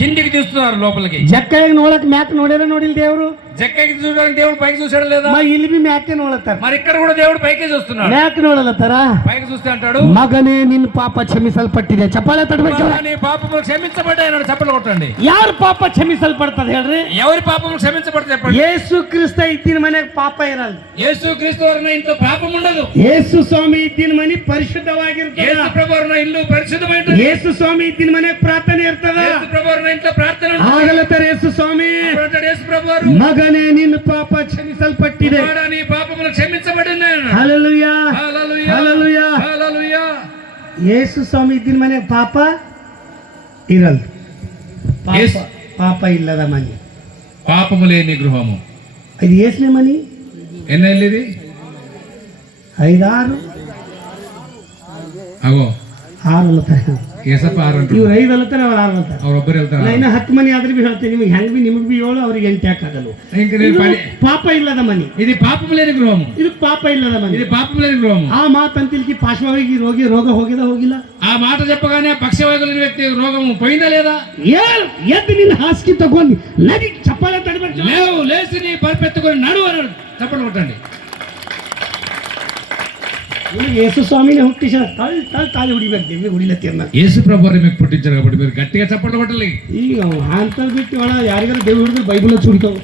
కిందికి తీస్తున్నారు లోపలికి. ಜಕ್ಕಾಗಿ ನೋಡಕ್ ಮ್ಯಾಕ್ ನೋಡ್ಯಾರ ನೋಡಿಲ್ ದೇವ್ರು? జక్కకి చూడడానికి దేవుడు పైకి చూసాడు లేదా? ಇಲ್ಲಿ ಬಿ ಮ್ಯಾಕೆ ನೋಡತ್ತಾರ. మరి ఇక్కడ కూడా దేవుడు పైకి చూస్తున్నాడు. ಮ್ಯಾಕ್ ನೋಡಲತ್ತಾರ. పైకి చూస్తే అంటాడు, ಮಗನೇ ನಿನ್ನ ಪಾಪ ಕ್ಷಮಿಸಲ್ಪಟ್ಟಿದೆ. ಚಪ್ಪಾಳೆ ತಟ್ಟಬೇಕು. నీ పాపములు క్షమించబడ్డాయి అన్నాడు. చప్పట్లు కొట్టండి. ಯಾರ ಪಾಪ ಕ್ಷಮಿಸಲ್ಪಡ್ತದ ಹೇಳ್ರಿ? ఎవరి పాపములు క్షమించబడతాయి చెప్పండి. ಯೇಸು ಕ್ರಿಸ್ತ ಇದ್ದಿನ ಮನೆಗೆ ಪಾಪ ಇರಲ್ಲ. యేసు క్రీస్తు వారిన ఇంట్లో పాపం ఉండదు. ಯೇಸು ಸ್ವಾಮಿ ಇದ್ದಿನ ಮನೆ ಪರಿಶುದ್ಧವಾಗಿರ್ತದ. యేసు ప్రభు వారిన ఇల్లు పరిశుద్ధమైనది. ಯೇಸು ಸ್ವಾಮಿ ಇದ್ದಿನ ಮನೆಗೆ ಪ್ರಾರ್ಥನೆ ಇರ್ತದ. యేసు ప్రభు వారిన ఇంట్లో ప్రార్థన ఉంటుంది. ಆಗಲತ್ತರ ಯೇಸು ಸ್ವಾಮಿ, యేసు ప్రభు వారు, ಮಗನೇ ನಿನ್ನ ಪಾಪ ಕ್ಷಮಿಸಲ್ಪಟ್ಟಿದೆ. నీ పాపములు క్షమించబడినాయి. ಹಲ್ಲೆಲೂಯಾ, హల్లెలూయా, ಹಲ್ಲೆಲೂಯಾ. హల్లెలూయా. ಯೇಸು ಸ್ವಾಮಿ ಇದ್ದಿನ ಮನೆಗೆ ಪಾಪ ಇರಲ್ಲ. ಪಾಪ ಇಲ್ಲದ ಮನೆ, పాపము లేని గృహము. ಇದು ಏಸನೇ ಮನಿ? ఎన్ని ఇల్లు? 5, 6. అగో 6 ಅಲ್ಲತಾರೆ. ఏసప్ప 6 అంటారు. ಇವ್ರು 5 ಅಲ್ಲತಾರೆ, ಅವ್ರು 6 ಅಲ್ಲತಾರೆ. ಅವ್ರೊಬ್ಬರು ಹೇಳ್ತಾರೆ. ನಾ ಇನ್ನ 10 ಮನಿ ಆದ್ರೆ ಬಿ ಹೇಳ್ತೀನಿ ನಿಮಗೆ, ಹೆಂಗ್ ಬಿ ನಿಮಗೆ ಬಿ 7, ಅವ್ರಿಗೆ 8 ಯಾಕಾಗಲ್ಲ. ಪಾಪ ಇಲ್ಲದ ಮನಿ. ఇది పాపము లేని గృహము. ಇದು ಪಾಪ ಇಲ್ಲದ ಮನಿ. ఇది పాపము లేని గృహము. ಆ ಮಾತಂತಿಲ್ಕಿ ಪಾರ್ಶ್ವವಾಗಿ ರೋಗ ಹೋಗಿಲ್ಲ. ఆ మాట చెప్పగానే పక్షవాయువు వ్యక్తి రోగము పోయిందా లేదా? ಎದ್ದು ನಿನ್ನ ಹಾಸಿಗೆ ತಗೊಂಡು ನದಿ ಚಪ್ಪಾಳೆ ತಡಬೇಕು. లేవు, లేచి నీ పరిపెత్తుకొని నడు అన్నాడు. చప్పట్లు కొట్టండి. ಯೇಸು ಸ್ವಾಮಿನೇ ಹುಟ್ಟಿಸ ತಾಳಿ ಹೊಡಿಬೇಕು. ದೇವಿ ಹೊಡಿಲತ್ತೀರ. యేసు ప్రభు మీకు పుట్టించారు కాబట్టి మీరు గట్టిగా చప్పట్లు కొట్టాలి. ಈಗ ಅಂತ ಬಿಟ್ಟು ಒಳ ಯಾರಿಗಾರು ದೇವ್ರು ಹಿಡಿದ್ರೆ ಬೈಬಲ್ ಚುಡಿತಾವ.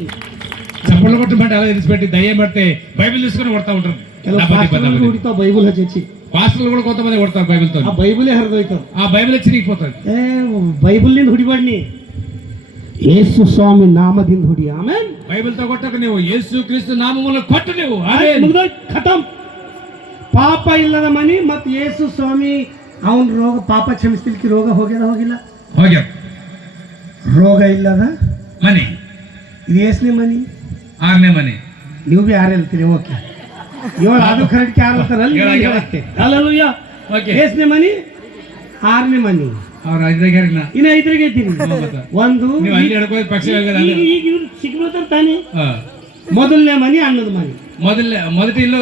చప్పట్లు కొట్టమంటే అలా తెలిసిపెట్టి దయ్యం పడితే బైబిల్ తీసుకొని కొడతా ఉంటారు. ಹೊಡಿತಾವ ಬೈಬಲ್ ಹಚ್ಚಿ. పాస్టర్లు కూడా కొంతమంది కొడతారు బైబిల్తో. ಆ ಬೈಬಲೇ ಹರಿದೋಯ್ತಾವ. ఆ బైబిల్ చిరిగిపోతుంది. ಬೈಬಲ್ನಿಂದ ಹುಡಿಬಾಡ್ನಿ, ಯೇಸು ಸ್ವಾಮಿ ನಾಮದಿಂದ ಹುಡಿ. ಆಮೇಲೆ బైబిల్తో కొట్టక ನೀವು యేసు క్రీస్తు నామములో కొట్టు ನೀವು. ಖತಮ್. ಪಾಪ ಇಲ್ಲದ ಮನಿ ಮತ್ತು ಯೇಸು ಸ್ವಾಮಿ ಅವನ ರೋಗ ಪಾಪ ಕ್ಷಮಿಸ್ಲಿಕ್ಕೆ ರೋಗ ಹೋಗಿಲ್ಲ. ರೋಗ ಇಲ್ಲದ ಮನಿ. ಇದು ಏಸನೇ ಮನಿ? 6ನೇ ಮನಿ. ನೀವು ಬಿ 6 ಹೇಳ್ತೀರಿ. ಓಕೆ, 7 ಅದು ಕರೆಕ್ಟ್ 6 ಅಂತಾರಲ್ಲ. ಹಲ್ಲೆಲೂಯಾ. ಏಸನೇ ಮನಿ, 6ನೇ ಮನಿ. ಅವ್ರ 5ಗೆ ಇನ್ನು 5ಗೆ ಐತೀನಿ. ಒಂದು ಈಗ ಇವ್ರು ಸಿಗ್ಬಿಡ್ತಾರ ತಾನೆ. ಮೊದಲನೇ ಮನಿ ಅನ್ನದ ಮನಿ. మొదటి ఇల్లు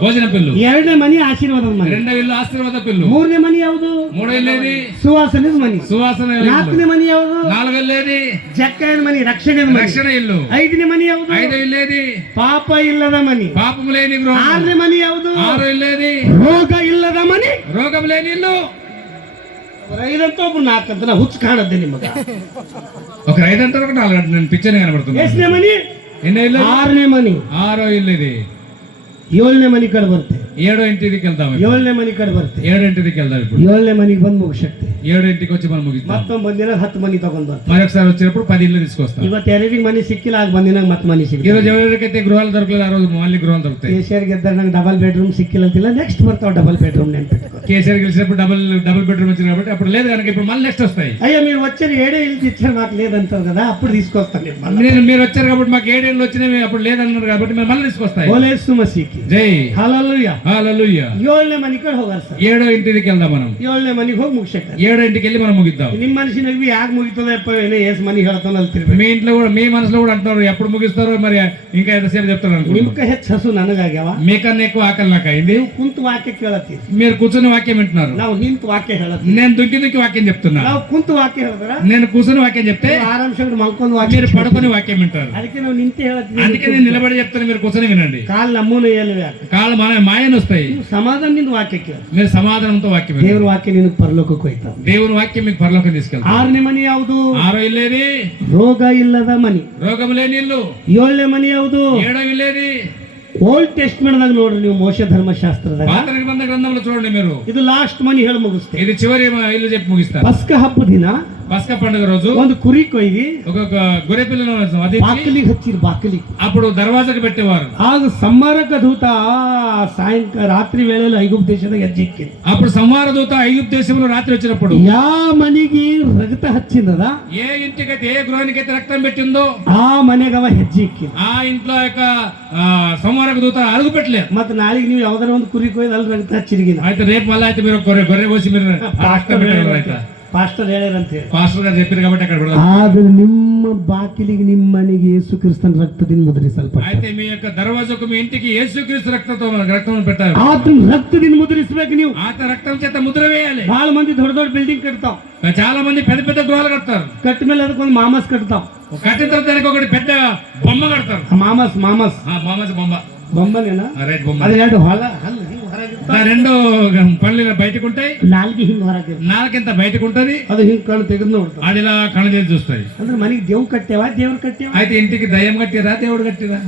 భోజన పిల్లు. 2ನೇ ಮನಿ ಆಶೀರ್ವಾದದ ಮನಿ. 2వ ఇల్లు ఆశీర్వాద పిల్లు. 3ನೇ ಮನಿ ಯಾವುದು? 3వ ఇల్లు ಸುವಾಸನದ ಮನಿ. సువాసన. 4ನೇ ಮನಿ ಯಾವುದು? 4వ ఇల్లు ಜಕ್ಕಯ್ಯನ ಮನಿ, ರಕ್ಷಣೆ ఇల్లు. 5ನೇ ಮನಿ ಯಾವುದು? 5వ ఇల్లు ಪಾಪ ಇಲ್ಲದ ಮನಿ. పాపము లేని గృహం. 6ನೇ ಮನಿ ಯಾವುದು? 6వ ఇల్లు ರೋಗ ಇಲ್ಲದ ಮನಿ. రోగం లేని ఇల్లు. 5 ಅಂತ ಒಬ್ರು 4 ಅಂತ ನಾ ಹುಚ್ಚು ಕಾಣದ್ದೆ ನಿಮಗೆ. ఒక 5 అంటారు, ఒక 4 అంటారు. నేను పిక్చర్ కనబడుతుంది. ಎಷ್ಟನೇ ಮನಿ? 6ನೇ ಮನಿ. 6వ ఇల్లు. 7ನೇ ಮನಿ ಕಡೆ ಬರುತ್ತೆ. 7వ ఇంటికి వెళ్దాం. 7ನೇ ಮನಿ ಕಡೆ ಬರುತ್ತೆ. 7వ ఇంటికి వెళ్దాం. ఇప్పుడు 7ನೇ ಮನಿಗೆ ಬಂದು ಮುಗಿಸಕ್ತಿ. 7ంటికి వచ్చి మనం ముగిస్తాం. ಮತ್ತೊಂದು ಬಂದಿನಾಗ 10 ಮನಿ ತಗೊಂಡ್ ಬರ್ತಾರೆ. మరొకసారి వచ్చినప్పుడు 10 ఇళ్ళు తీసుకొస్తాం. ಇವತ್ತು ಯಾರಿಗೆ ಮನಿ ಸಿಕ್ಕಿಲ್ಲ, ಆಗ ಬಂದಿನಾಗ ಮತ್ತೆ ಮನಿ ఈ ಸಿಕ್ಕಿಲ್ಲ. రోజు ఎవరికైతే గృహాలు దొరకలేదు ఆ రోజు మళ్ళీ గృహాలు దొరుకుతాయి. ಕೇಶಿಯರ್ ಗೆದ್ದಾಗ ನಂಗೆ ಡಬಲ್ ಬೆಡ್ರೂಮ್ ಸಿಕ್ಕಿಲ್ಲ ಅಂತಿಲ್ಲ, నెక్స్ట్ ಬರ್ತಾವ డబల్ బెడ్రూమ్ నెంపెట్టుకో. కేసీఆర్ గెలిచినప్పుడు డబుల్ బెడ్రూమ్ వచ్చింది కాబట్టి అప్పుడు లేదు కనుక ఇప్పుడు మళ్ళీ నెక్స్ట్ వస్తాయి. అయ్యా మీరు వచ్చారు 7 ఇల్లు ఇచ్చారు మాకు లేదంటారు కదా, అప్పుడు తీసుకొస్తాను నేను మళ్ళీ. మీరు వచ్చారు కాబట్టి మాకు 7 ఏళ్ళు వచ్చినాయి అప్పుడు లేదన్నారు కాబట్టి మేము మళ్ళీ తీసుకొస్తాయి. ఓలేసు మసీకి జై హల్లెలూయా. హల్లెలూయా. 7ನೇ ಮನಿ ಕಡೆ ಹೋಗಾರ ಸರ್. 7వ ఇంటికి వెళ్దాం మనం. 7ನೇ ಮನಿಗೆ ಹೋಗಿ ಮುಗಿಸಕ್ಕ. 7ంటికి వెళ్ళి మనం ముగిద్దాం. ನಿಮ್ಮ ಮನುಷ್ಯನಿಗೆ ಯಾಕೆ ಮುಗಿತದಪ್ಪ ಏನೇ ಏಸ್ ಮನಿ ಹೇಳ್ತಾನ ಅಂತಿರ್ಬೇಕು. మీ ఇంట్లో కూడా మీ మనసులో కూడా అంటున్నారు ఎప్పుడు ముగిస్తారో మరి ఇంకా ఎంతసేపు చెప్తారు అనుకుంటున్నారు. ನಿಮ್ಕ ಹೆಚ್ಚು ಹಸು ನನಗಾಗ್ಯಾವ, మీకన్నా ఎక్కువ ఆకలి నాకు అయింది. ನೀವು ಕುಂತು ವಾಕ್ಯ ಕೇಳತ್ತೀರಿ, మీరు కూర్చొని వాక్యం వింటున్నారు, ನಾವು ನಿಂತು ವಾಕ್ಯ ಹೇಳತ್ತೀವಿ. నేను దుక్కి వాక్యం చెప్తున్నా. ನಾವು ಕುಂತು ವಾಕ್ಯ ಹೇಳಿದ್ರ నేను కూర్చొని వాక్యం చెప్తే ಆರಾಮ್ಸೆ ಮಲ್ಕೊಂಡು ವಾಕ್ಯ మీరు పడుకొని వాక్యం వింటారు. ಅದಕ್ಕೆ ನಾವು ನಿಂತೆ ಹೇಳ್ತೀವಿ. అందుకే నేను నిలబడి చెప్తాను, మీరు కూర్చొని వినండి. ಕಾಲ್ ನಮ್ಮೂನು ಏಲ್ವೆ కాళ్ళు మాయను వస్తాయి, ನೀವು సమాధాನದಿಂದ వాక్ಯ ಕೇಳ. మీరు సమాధానంతో వాక్యం వినండి. ದೇವ್ರ ವಾಕ್ಯ ನಿನಗೆ ಪರಲೋಕಕ್ಕೆ ಹೋಯ್ತಾವ. దేవుని వాక్యం మీకు పరలోకం తీసుకెళ్తారు. 6ನೇ ಮನಿ ಯಾವುದು? 6వ ఇల్లేది ರೋಗ ಇಲ್ಲದ ಮನಿ. రోగం లేని ఇల్లు. 7ನೇ ಮನಿ ಯಾವುದು? 7వ ఇల్లేది ಓಲ್ಡ್ ಟೆಸ್ಟ್ಮೆಂಟ್ ದಾಗ ನೋಡ್ರಿ ನೀವು, ಮೋಶೆ ಧರ್ಮಶಾಸ್ತ್ರದಾಗ పాత నిబంధన గ్రంథంలో చూడండి మీరు. ಇದು ಲಾಸ್ಟ್ ಮನಿ ಹೇಳಿ ಮುಗಿಸ್ತೇವೆ. ఇది చివరి ఇల్లు చెప్పి ముగిస్తారు. ಪಸ್ಕ ಹಬ್ಬ ದಿನ పస్క పండుగ రోజు ಒಂದು ಕುರಿ ಕೊಯ್ದಿ ఒక గొర్రె పిల్లను అది ಬಾಕಲಿಗೆ ಹಚ್ಚಿರ್, ಬಾಕಲಿಗೆ. అప్పుడు దర్వాజకు పెట్టేవారు. ಆಗ ಸಂಹಾರಕ ದೂತ ಸಾಯಂಕಾಲ ರಾತ್ರಿ ವೇಳೆಯಲ್ಲಿ ಐಗುಪ್ತ ದೇಶದಾಗ ಹೆಜ್ಜೆ ಇಕ್ಕಿದ. అప్పుడు సంహార దూత ఐగుప్తు దేశంలో రాత్రి వచ్చినప్పుడు ಯಾ ಮನಿಗೆ ರಕ್ತ ಹಚ್ಚಿದದ, ఏ ఇంటికైతే ఏ గృహానికైతే రక్తం పెట్టిందో ಆ ಮನೆಗೆ ಅವ ಹೆಜ್ಜೆ ಇಕ್ಕಿದ. ఆ ఇంట్లో యొక్క సంహారక దూత అడుగు పెట్టలేదు. ಮತ್ತೆ ನಾಳೆಗೆ ನೀವು ಯಾವ್ದಾರ ಒಂದು ಕುರಿ ಕೊಯ್ದು ಅಲ್ಲಿ ರಕ್ತ ಹಚ್ಚಿರಿಗಿನ అయితే రేపు మళ్ళీ అయితే మీరు గొర్రె కోసి మీరు రక్తం పెట్టారు. అయితే ಪಾಸ್ಟರ್ ಹೇಳ್ಯಾರಂತ ಹೇಳಿ పాస్టర్ గారు చెప్పారు కాబట్టి అక్కడ పెడదాం. ಆದ್ರೆ ನಿಮ್ಮ ಬಾಕಿಲಿಗೆ ನಿಮ್ಮ ಮನೆಗೆ ಯೇಸು ಕ್ರಿಸ್ತನ ರಕ್ತದಿಂದ ಮುದ್ರಿಸಲ್ಪಟ್ಟ. అయితే మీ యొక్క దర్వాజకు మీ ఇంటికి యేసుక్రీస్తు రక్తం పెట్టారు. ಆತನ ರಕ್ತದಿಂದ ಮುದ್ರಿಸಬೇಕು ನೀವು. ఆత రక్తం చేత ముద్ర వేయాలి. ಬಹಳ ಮಂದಿ ದೊಡ್ಡ ದೊಡ್ಡ ಬಿಲ್ಡಿಂಗ್ ಕಟ್ತಾವ್, చాలా మంది పెద్ద పెద్ద గృహాలు కడతారు. ಕಟ್ಟ ಮೇಲೆ ಅದಕ್ಕೊಂದು ಮಾಮಸ್ ಕಟ್ತಾವ್. కట్టిన తర్వాత దానికి ఒకటి పెద్ద బొమ్మ కడతారు. ಮಾಮಸ್ ಮಾಮಸ್ బొమ్మ బొమ్మనేనా? రైట్ బొమ్మ. అది ಎರಡು ಹೊಲ ಹಲ್ಲು ಹಿಂಗ್ ಹೊರಗಿರ್ತಾವ, రెండు పళ్ళు బయటకు ఉంటాయి, ನಾಲ್ಗೆ ಹಿಂಗ್ ಹೊರಗಿರ್ತಾವ, నాలుగింత బయటకు ఉంటది, ಅದು ಹಿಂಗ್ ಕಣ್ಣು ತೆಗೆದು ನೋಡ್ತಾವ. అది ఇలా కళ్ళు చేసి చూస్తాయి. ಅಂದ್ರೆ ಮನೆಗೆ ದೇವ್ ಕಟ್ಟ್ಯಾವ, ದೇವ್ರು ಕಟ್ಟ್ಯಾವ. అయితే ఇంటికి దయ్యం కట్టిరా దేవుడు కట్టిరా?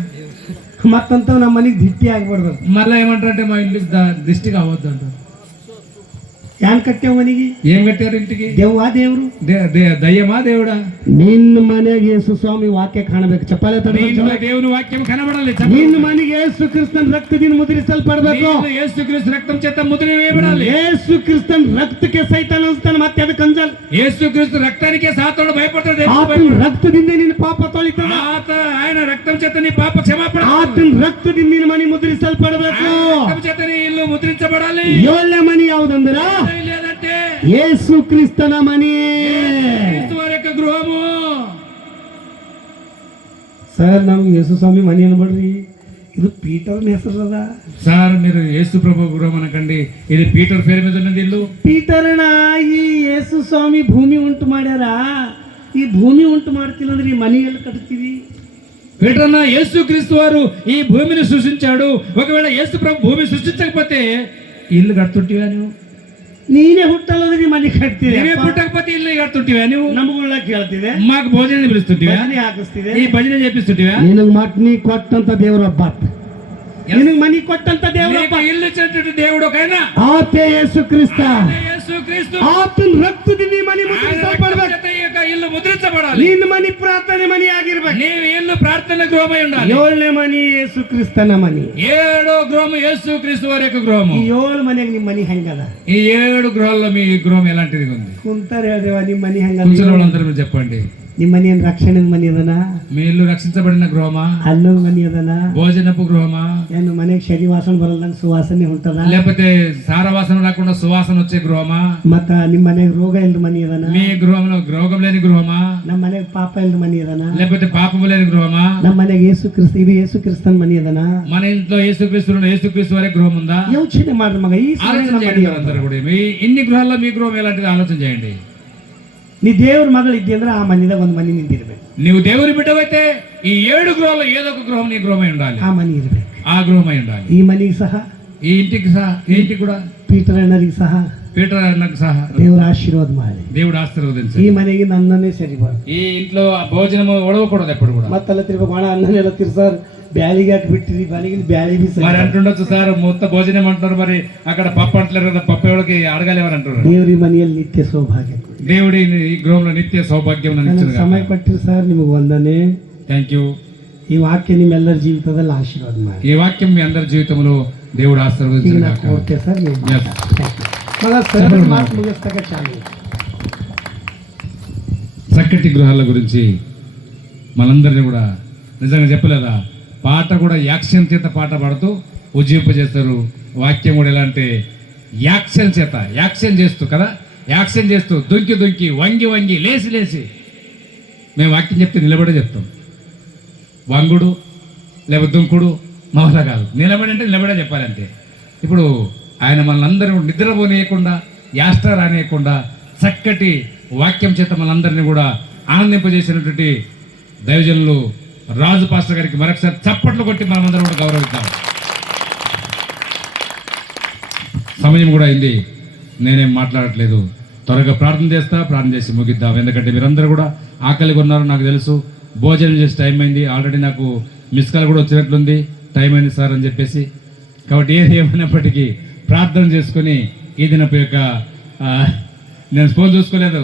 ಮತ್ತಂತವ್ ನಮ್ಮ ಮನೆಗೆ ದಿಟ್ಟಿ ಆಗ್ಬಾರ್ದು. మళ్ళీ ఏమంటారంటే మా ఇంటికి దిష్టి కావద్దు అంటారు. ಯಾನ್ ಕಟ್ಟ್ಯಾವ ಮನೆಗೆ? ఏం కట్టారు ఇంటికి? ದೇವ್ವಾ ದೇವ್ರು? దయ్యమా దేవుడా? ನಿನ್ನ ಮನೆಗೆ ಯೇಸು ಸ್ವಾಮಿ ವಾಕ್ಯ ಕಾಣಬೇಕು. ಚಪ್ಪಾಳೆ ತಡ. దేవుని వాక్యం కనబడాలి. ನಿನ್ನ ಮನೆಗೆ ಯೇಸು ಕ್ರಿಸ್ತನ ರಕ್ತದಿಂದ ಮುದ್ರಿಸಲ್ಪಡಬೇಕು. యేసు క్రీస్తు రక్తం చేత ముద్ర వేయబడాలి. ಯೇಸು ಕ್ರಿಸ್ತನ ರಕ್ತಕ್ಕೆ ಸೈತಾನ ಅನ್ಸ್ತಾನೆ, ಮತ್ತೆ ಅದಕ್ಕೆ ಅಂಜಲ್. యేసు క్రీస్తు రక్తానికే సాతాను భయపడతాడు. ಆತನ ರಕ್ತದಿಂದ ನಿನ್ನ ಪಾಪ ತೊಳಿತದ. ఆయన రక్తం చేత నీ పాప క్షమాపణ. ಆತನ ರಕ್ತದಿಂದ ನಿನ್ನ ಮನೆ ಮುದ್ರಿಸಲ್ಪಡಬೇಕು. రక్తం చేత నీ ఇల్లు ముద్రించబడాలి. 7ನೇ ಮನಿ ಯಾವುದಂದ್ರ లేదంటే ಯೇಸು ಕ್ರಿಸ್ತನ ಮನಿ. యొక్క గృహము. ಸರ್ ನಮ್ಗೆ ಯೇಸು ಸ್ವಾಮಿ ಮನಿ ಅನ್ಬೇಡ್ರಿ, ಇದು ಪೀಟರ್ನ ಹೆಸರದ. సార్ మీరు యేసు ప్రభు గృహం అనకండి, ఇది పీటర్ పేరు మీద ఉన్నది ఇల్లు. ಪೀಟರ್ನ ಈ ಯೇಸು ಸ್ವಾಮಿ ಭೂಮಿ ಉಂಟು ಮಾಡ್ಯಾರ, ಈ ಭೂಮಿ ಉಂಟು ಮಾಡ್ತಿಲ್ಲ ಅಂದ್ರೆ ಈ ಮನಿ ಎಲ್ಲಿ ಕಟ್ತೀವಿ? పీటర్న యేసు క్రీస్తు వారు ఈ భూమిని సృష్టించాడు. ఒకవేళ యేసు ప్రభు భూమి సృష్టించకపోతే ఇల్లు కడుతుంటివా నువ్వు? ನೀನೇ ಹುಟ್ಟಲ್ಲದ್ರೆ ನೀ ಮನೆ ಕಟ್ತೀರಿ. ನೀವೇ పుట్టకపోతే ఇల్లు కడుతుంటివా నువ్వు? ನಮಗುಳ್ಳ ಕೇಳ್ತಿದೆ, మాకు భోజనం పిలుస్తుంటివా? ಮನೆ ಹಾಕಿಸ್ತಿದೆ, ఈ భజన చేపిస్తుంటివా? ನಿನಗ್ ಮಟ್ನಿ ಕೊಟ್ಟಂತ ದೇವರೊಬ್ಬ, ನಿನಗ್ ಮನಿ ಕೊಟ್ಟಂತ ದೇವರೊಬ್ಬ, నీకు ఇల్లు ఇచ్చినటువంటి దేవుడు ఒకైనా ಆತೇ ಯೇಸು ಕ್ರಿಸ್ತ. యేసు క్రీస్తు. ಆತನ ರಕ್ತದಿಂದ ಈ ಮನಿ ಮುದ್ರಿಸಲ್ಪಡ್ಬೇಕು. ఈ యొక్క ఇల్లు ముద్రించబడాలి. ನಿನ್ನ ಮನಿ ಪ್ರಾರ್ಥನೆ ಮನಿ ಆಗಿರ್ಬೇಕು. నీ ఇల్లు ప్రార్థన గృహమై ఉండాలి. 7ನೇ ಮನಿ ಯೇಸು ಕ್ರಿಸ್ತನ ಮನಿ. 7వ గృహము యేసు క్రీస్తు వారి యొక్క గృహము. ಈ 7 ಮನೆಗೆ ನಿಮ್ಮ ಮನಿ ಹೆಂಗದ? ఈ 7 గృహాల్లో మీ గృహం ఎలాంటిది ఉంది? ಕುಂತಾರ ಹೇಳ್ದೇವ ನಿಮ್ಮ ಮನಿ ಹೆಂಗದ? కూర్చున్న వాళ్ళందరూ మీరు చెప్పండి. ನಿಮ್ಮ ಮನಿ ಏನ್ ರಕ್ಷಣೆ ಮನಿ ಅದನ? మీ ఇల్లు రక్షించబడిన గృహమా? ಅನ್ನದ ಮನಿ ಅದನ? భోజనపు గృహమా? ಏನು ಮನೆಗೆ ಶನಿ ವಾಸನ ಬರಲ್ದಂಗ ಸುವಾಸನೆ ಹೊಂಟದ? లేకపోతే సారవాసన రాకుండా సువాసన వచ్చే గృహమా? ಮತ್ತ ನಿಮ್ಮ ಮನೆಗೆ ರೋಗ ಇಲ್ದ ಮನಿ ಅದನ? మీ గృహంలో రోగం లేని గృహమా? ನಮ್ಮ ಮನೆಗೆ ಪಾಪ ಇಲ್ದ ಮನಿ ಅದನ? లేకపోతే పాపము లేని గృహమా? ನಮ್ಮ ಮನೆಗೆ ಯೇಸು ಕ್ರಿಸ್ತ, ಇದು ಯೇಸು ಕ್ರಿಸ್ತನ ಮನಿ ಅದನ? మన ఇంట్లో యేసుక్రీస్తు వారి గృహం ఉందా? ಯೋಚನೆ ಮಾಡ್ರಿ మಗ. ಈ ఆలోచన చేయండి అందరూ కూడా. మీ ఇన్ని గృహాల్లో మీ గృహం ఎలాంటిది ఆలోచన చేయండి. ನೀ ದೇವ್ರ ಮಗಳು ಇದ್ದಿ ಅಂದ್ರೆ ಆ ಮನಿದಾಗ ಒಂದು ಮನಿ ನಿಂದಿರ್ಬೇಕು. నీవు దేవుని బిడ్డవైతే ఈ 7 గృహాల్లో ఏదో ఒక గృహం నీ గృహమై ఉండాలి. ಆ ಮನಿ ಇರ್ಬೇಕು, ఆ గృహమై ఉండాలి. ಈ ಮನಿಗೆ ಸಹ, ఈ ఇంటికి సహా, ఈ ఇంటికి కూడా, ಪೀಟರ್ ಅಣ್ಣರಿಗೆ ಸಹ పీటర్ అన్నకు సహా ದೇವರ ಆಶೀರ್ವಾದ ಮಾಡಿ. దేవుడు ఆశీర్వదించు. ಈ ಮನೆಗೆ ನನ್ನನ್ನೇ ಸರಿಬಾರ್ದು. ఈ ఇంట్లో ఆ భోజనము ఒడవకూడదు ఎప్పుడు కూడా. ಮತ್ತೆಲ್ಲ ತಿರ್ಬೇಕು, ಹಣ ಅನ್ನನೆಲ್ಲ ತಿರ್ಸಾರ್ బ్యాలిగాక పెట్టింది బలిగిన బ్యాలి మరి అంటుండొచ్చు సార్ మొత్తం భోజనం అంటున్నారు, మరి అక్కడ పప్పు అంటలేరు కదా, పప్పు ఎవరికి అడగాలేమని అంటున్నారు. ದೇವ್ರಿ ಮನೆಯಲ್ಲಿ ನಿತ್ಯ ಸೌಭಾಗ್ಯ దేవుడి ఈ గృహంలో నిత్య సౌభాగ్యం ಸಮಯ ಕೊಟ್ಟಿರಿ ಸರ್ ನಿಮಗೆ ವಂದನೆ. Thank you. ಈ ವಾಕ್ಯ ನಿಮ್ಮೆಲ್ಲರ ಜೀವಿತದಲ್ಲಿ ಆಶೀರ್ವಾದ ಮಾಡಿ. ఈ వాక్యం మీ అందరి జీవితంలో దేవుడు ಈಗ ఆశీర్వదించిన ನಾ ಕೊಡ್ತೆ ಸರ್ ನೀವು Yes. మళ్ళా సరే ಮಾತು ಮುಗಿಸ್ತಾಗ ಚಾಲು. చక్కటి గృహాల గురించి మనందరినీ కూడా నిజంగా చెప్పలేదా, పాట కూడా యాక్షన్ చేత పాట పాడుతూ ఉజ్జింపజేస్తారు. వాక్యం కూడా ఎలా అంటే యాక్షన్ చేత యాక్షన్ చేస్తూ కదా, యాక్షన్ చేస్తూ దుంకి దుంకి వంగి వంగి లేసి లేసి మేము వాక్యం చెప్తే నిలబడే చెప్తాం. వంగుడు లేకపోతే దుంకుడు మా వల్ల కాదు, నిలబడి అంటే నిలబడే చెప్పాలంటే. ఇప్పుడు ఆయన మనందరూ నిద్రపోనీయకుండా యాస్ట్రా రానియకుండా చక్కటి వాక్యం చేత మనందరినీ కూడా ఆనందింపజేసినటువంటి దైవజనులు రాజు పాస్టర్ గారికి మరొకసారి చప్పట్లు కొట్టి మనమందరం కూడా గౌరవిద్దాం. సమయం కూడా అయింది, నేనేం మాట్లాడట్లేదు, త్వరగా ప్రార్థన చేసి ముగిద్దాం. ఎందుకంటే మీరందరూ కూడా ఆకలిగా ఉన్నారు నాకు తెలుసు. భోజనం చేసే టైం అయింది, ఆల్రెడీ నాకు మిస్ కాల్ కూడా వచ్చినట్లుంది, టైం అయింది సార్ అని చెప్పేసి. కాబట్టి ఏది ఏమైనప్పటికీ ప్రార్థన చేసుకొని ఈ దినపు యొక్క నేను ఫోన్ చూసుకోలేదు,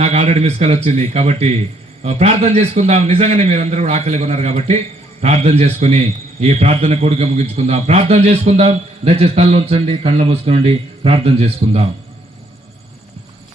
నాకు ఆల్రెడీ మిస్ కాల్ వచ్చింది. కాబట్టి ప్రార్థన చేసుకుందాం. నిజంగానే మీరందరూ కూడా ఆకలిగా ఉన్నారు కాబట్టి ప్రార్థన చేసుకుని ఈ ప్రార్థన కోరిక ముగించుకుందాం. ప్రార్థన చేసుకుందాం. దయచేసి తలలో ఉంచండి, కళ్ళ మూసుకునండి, ప్రార్థన చేసుకుందాం.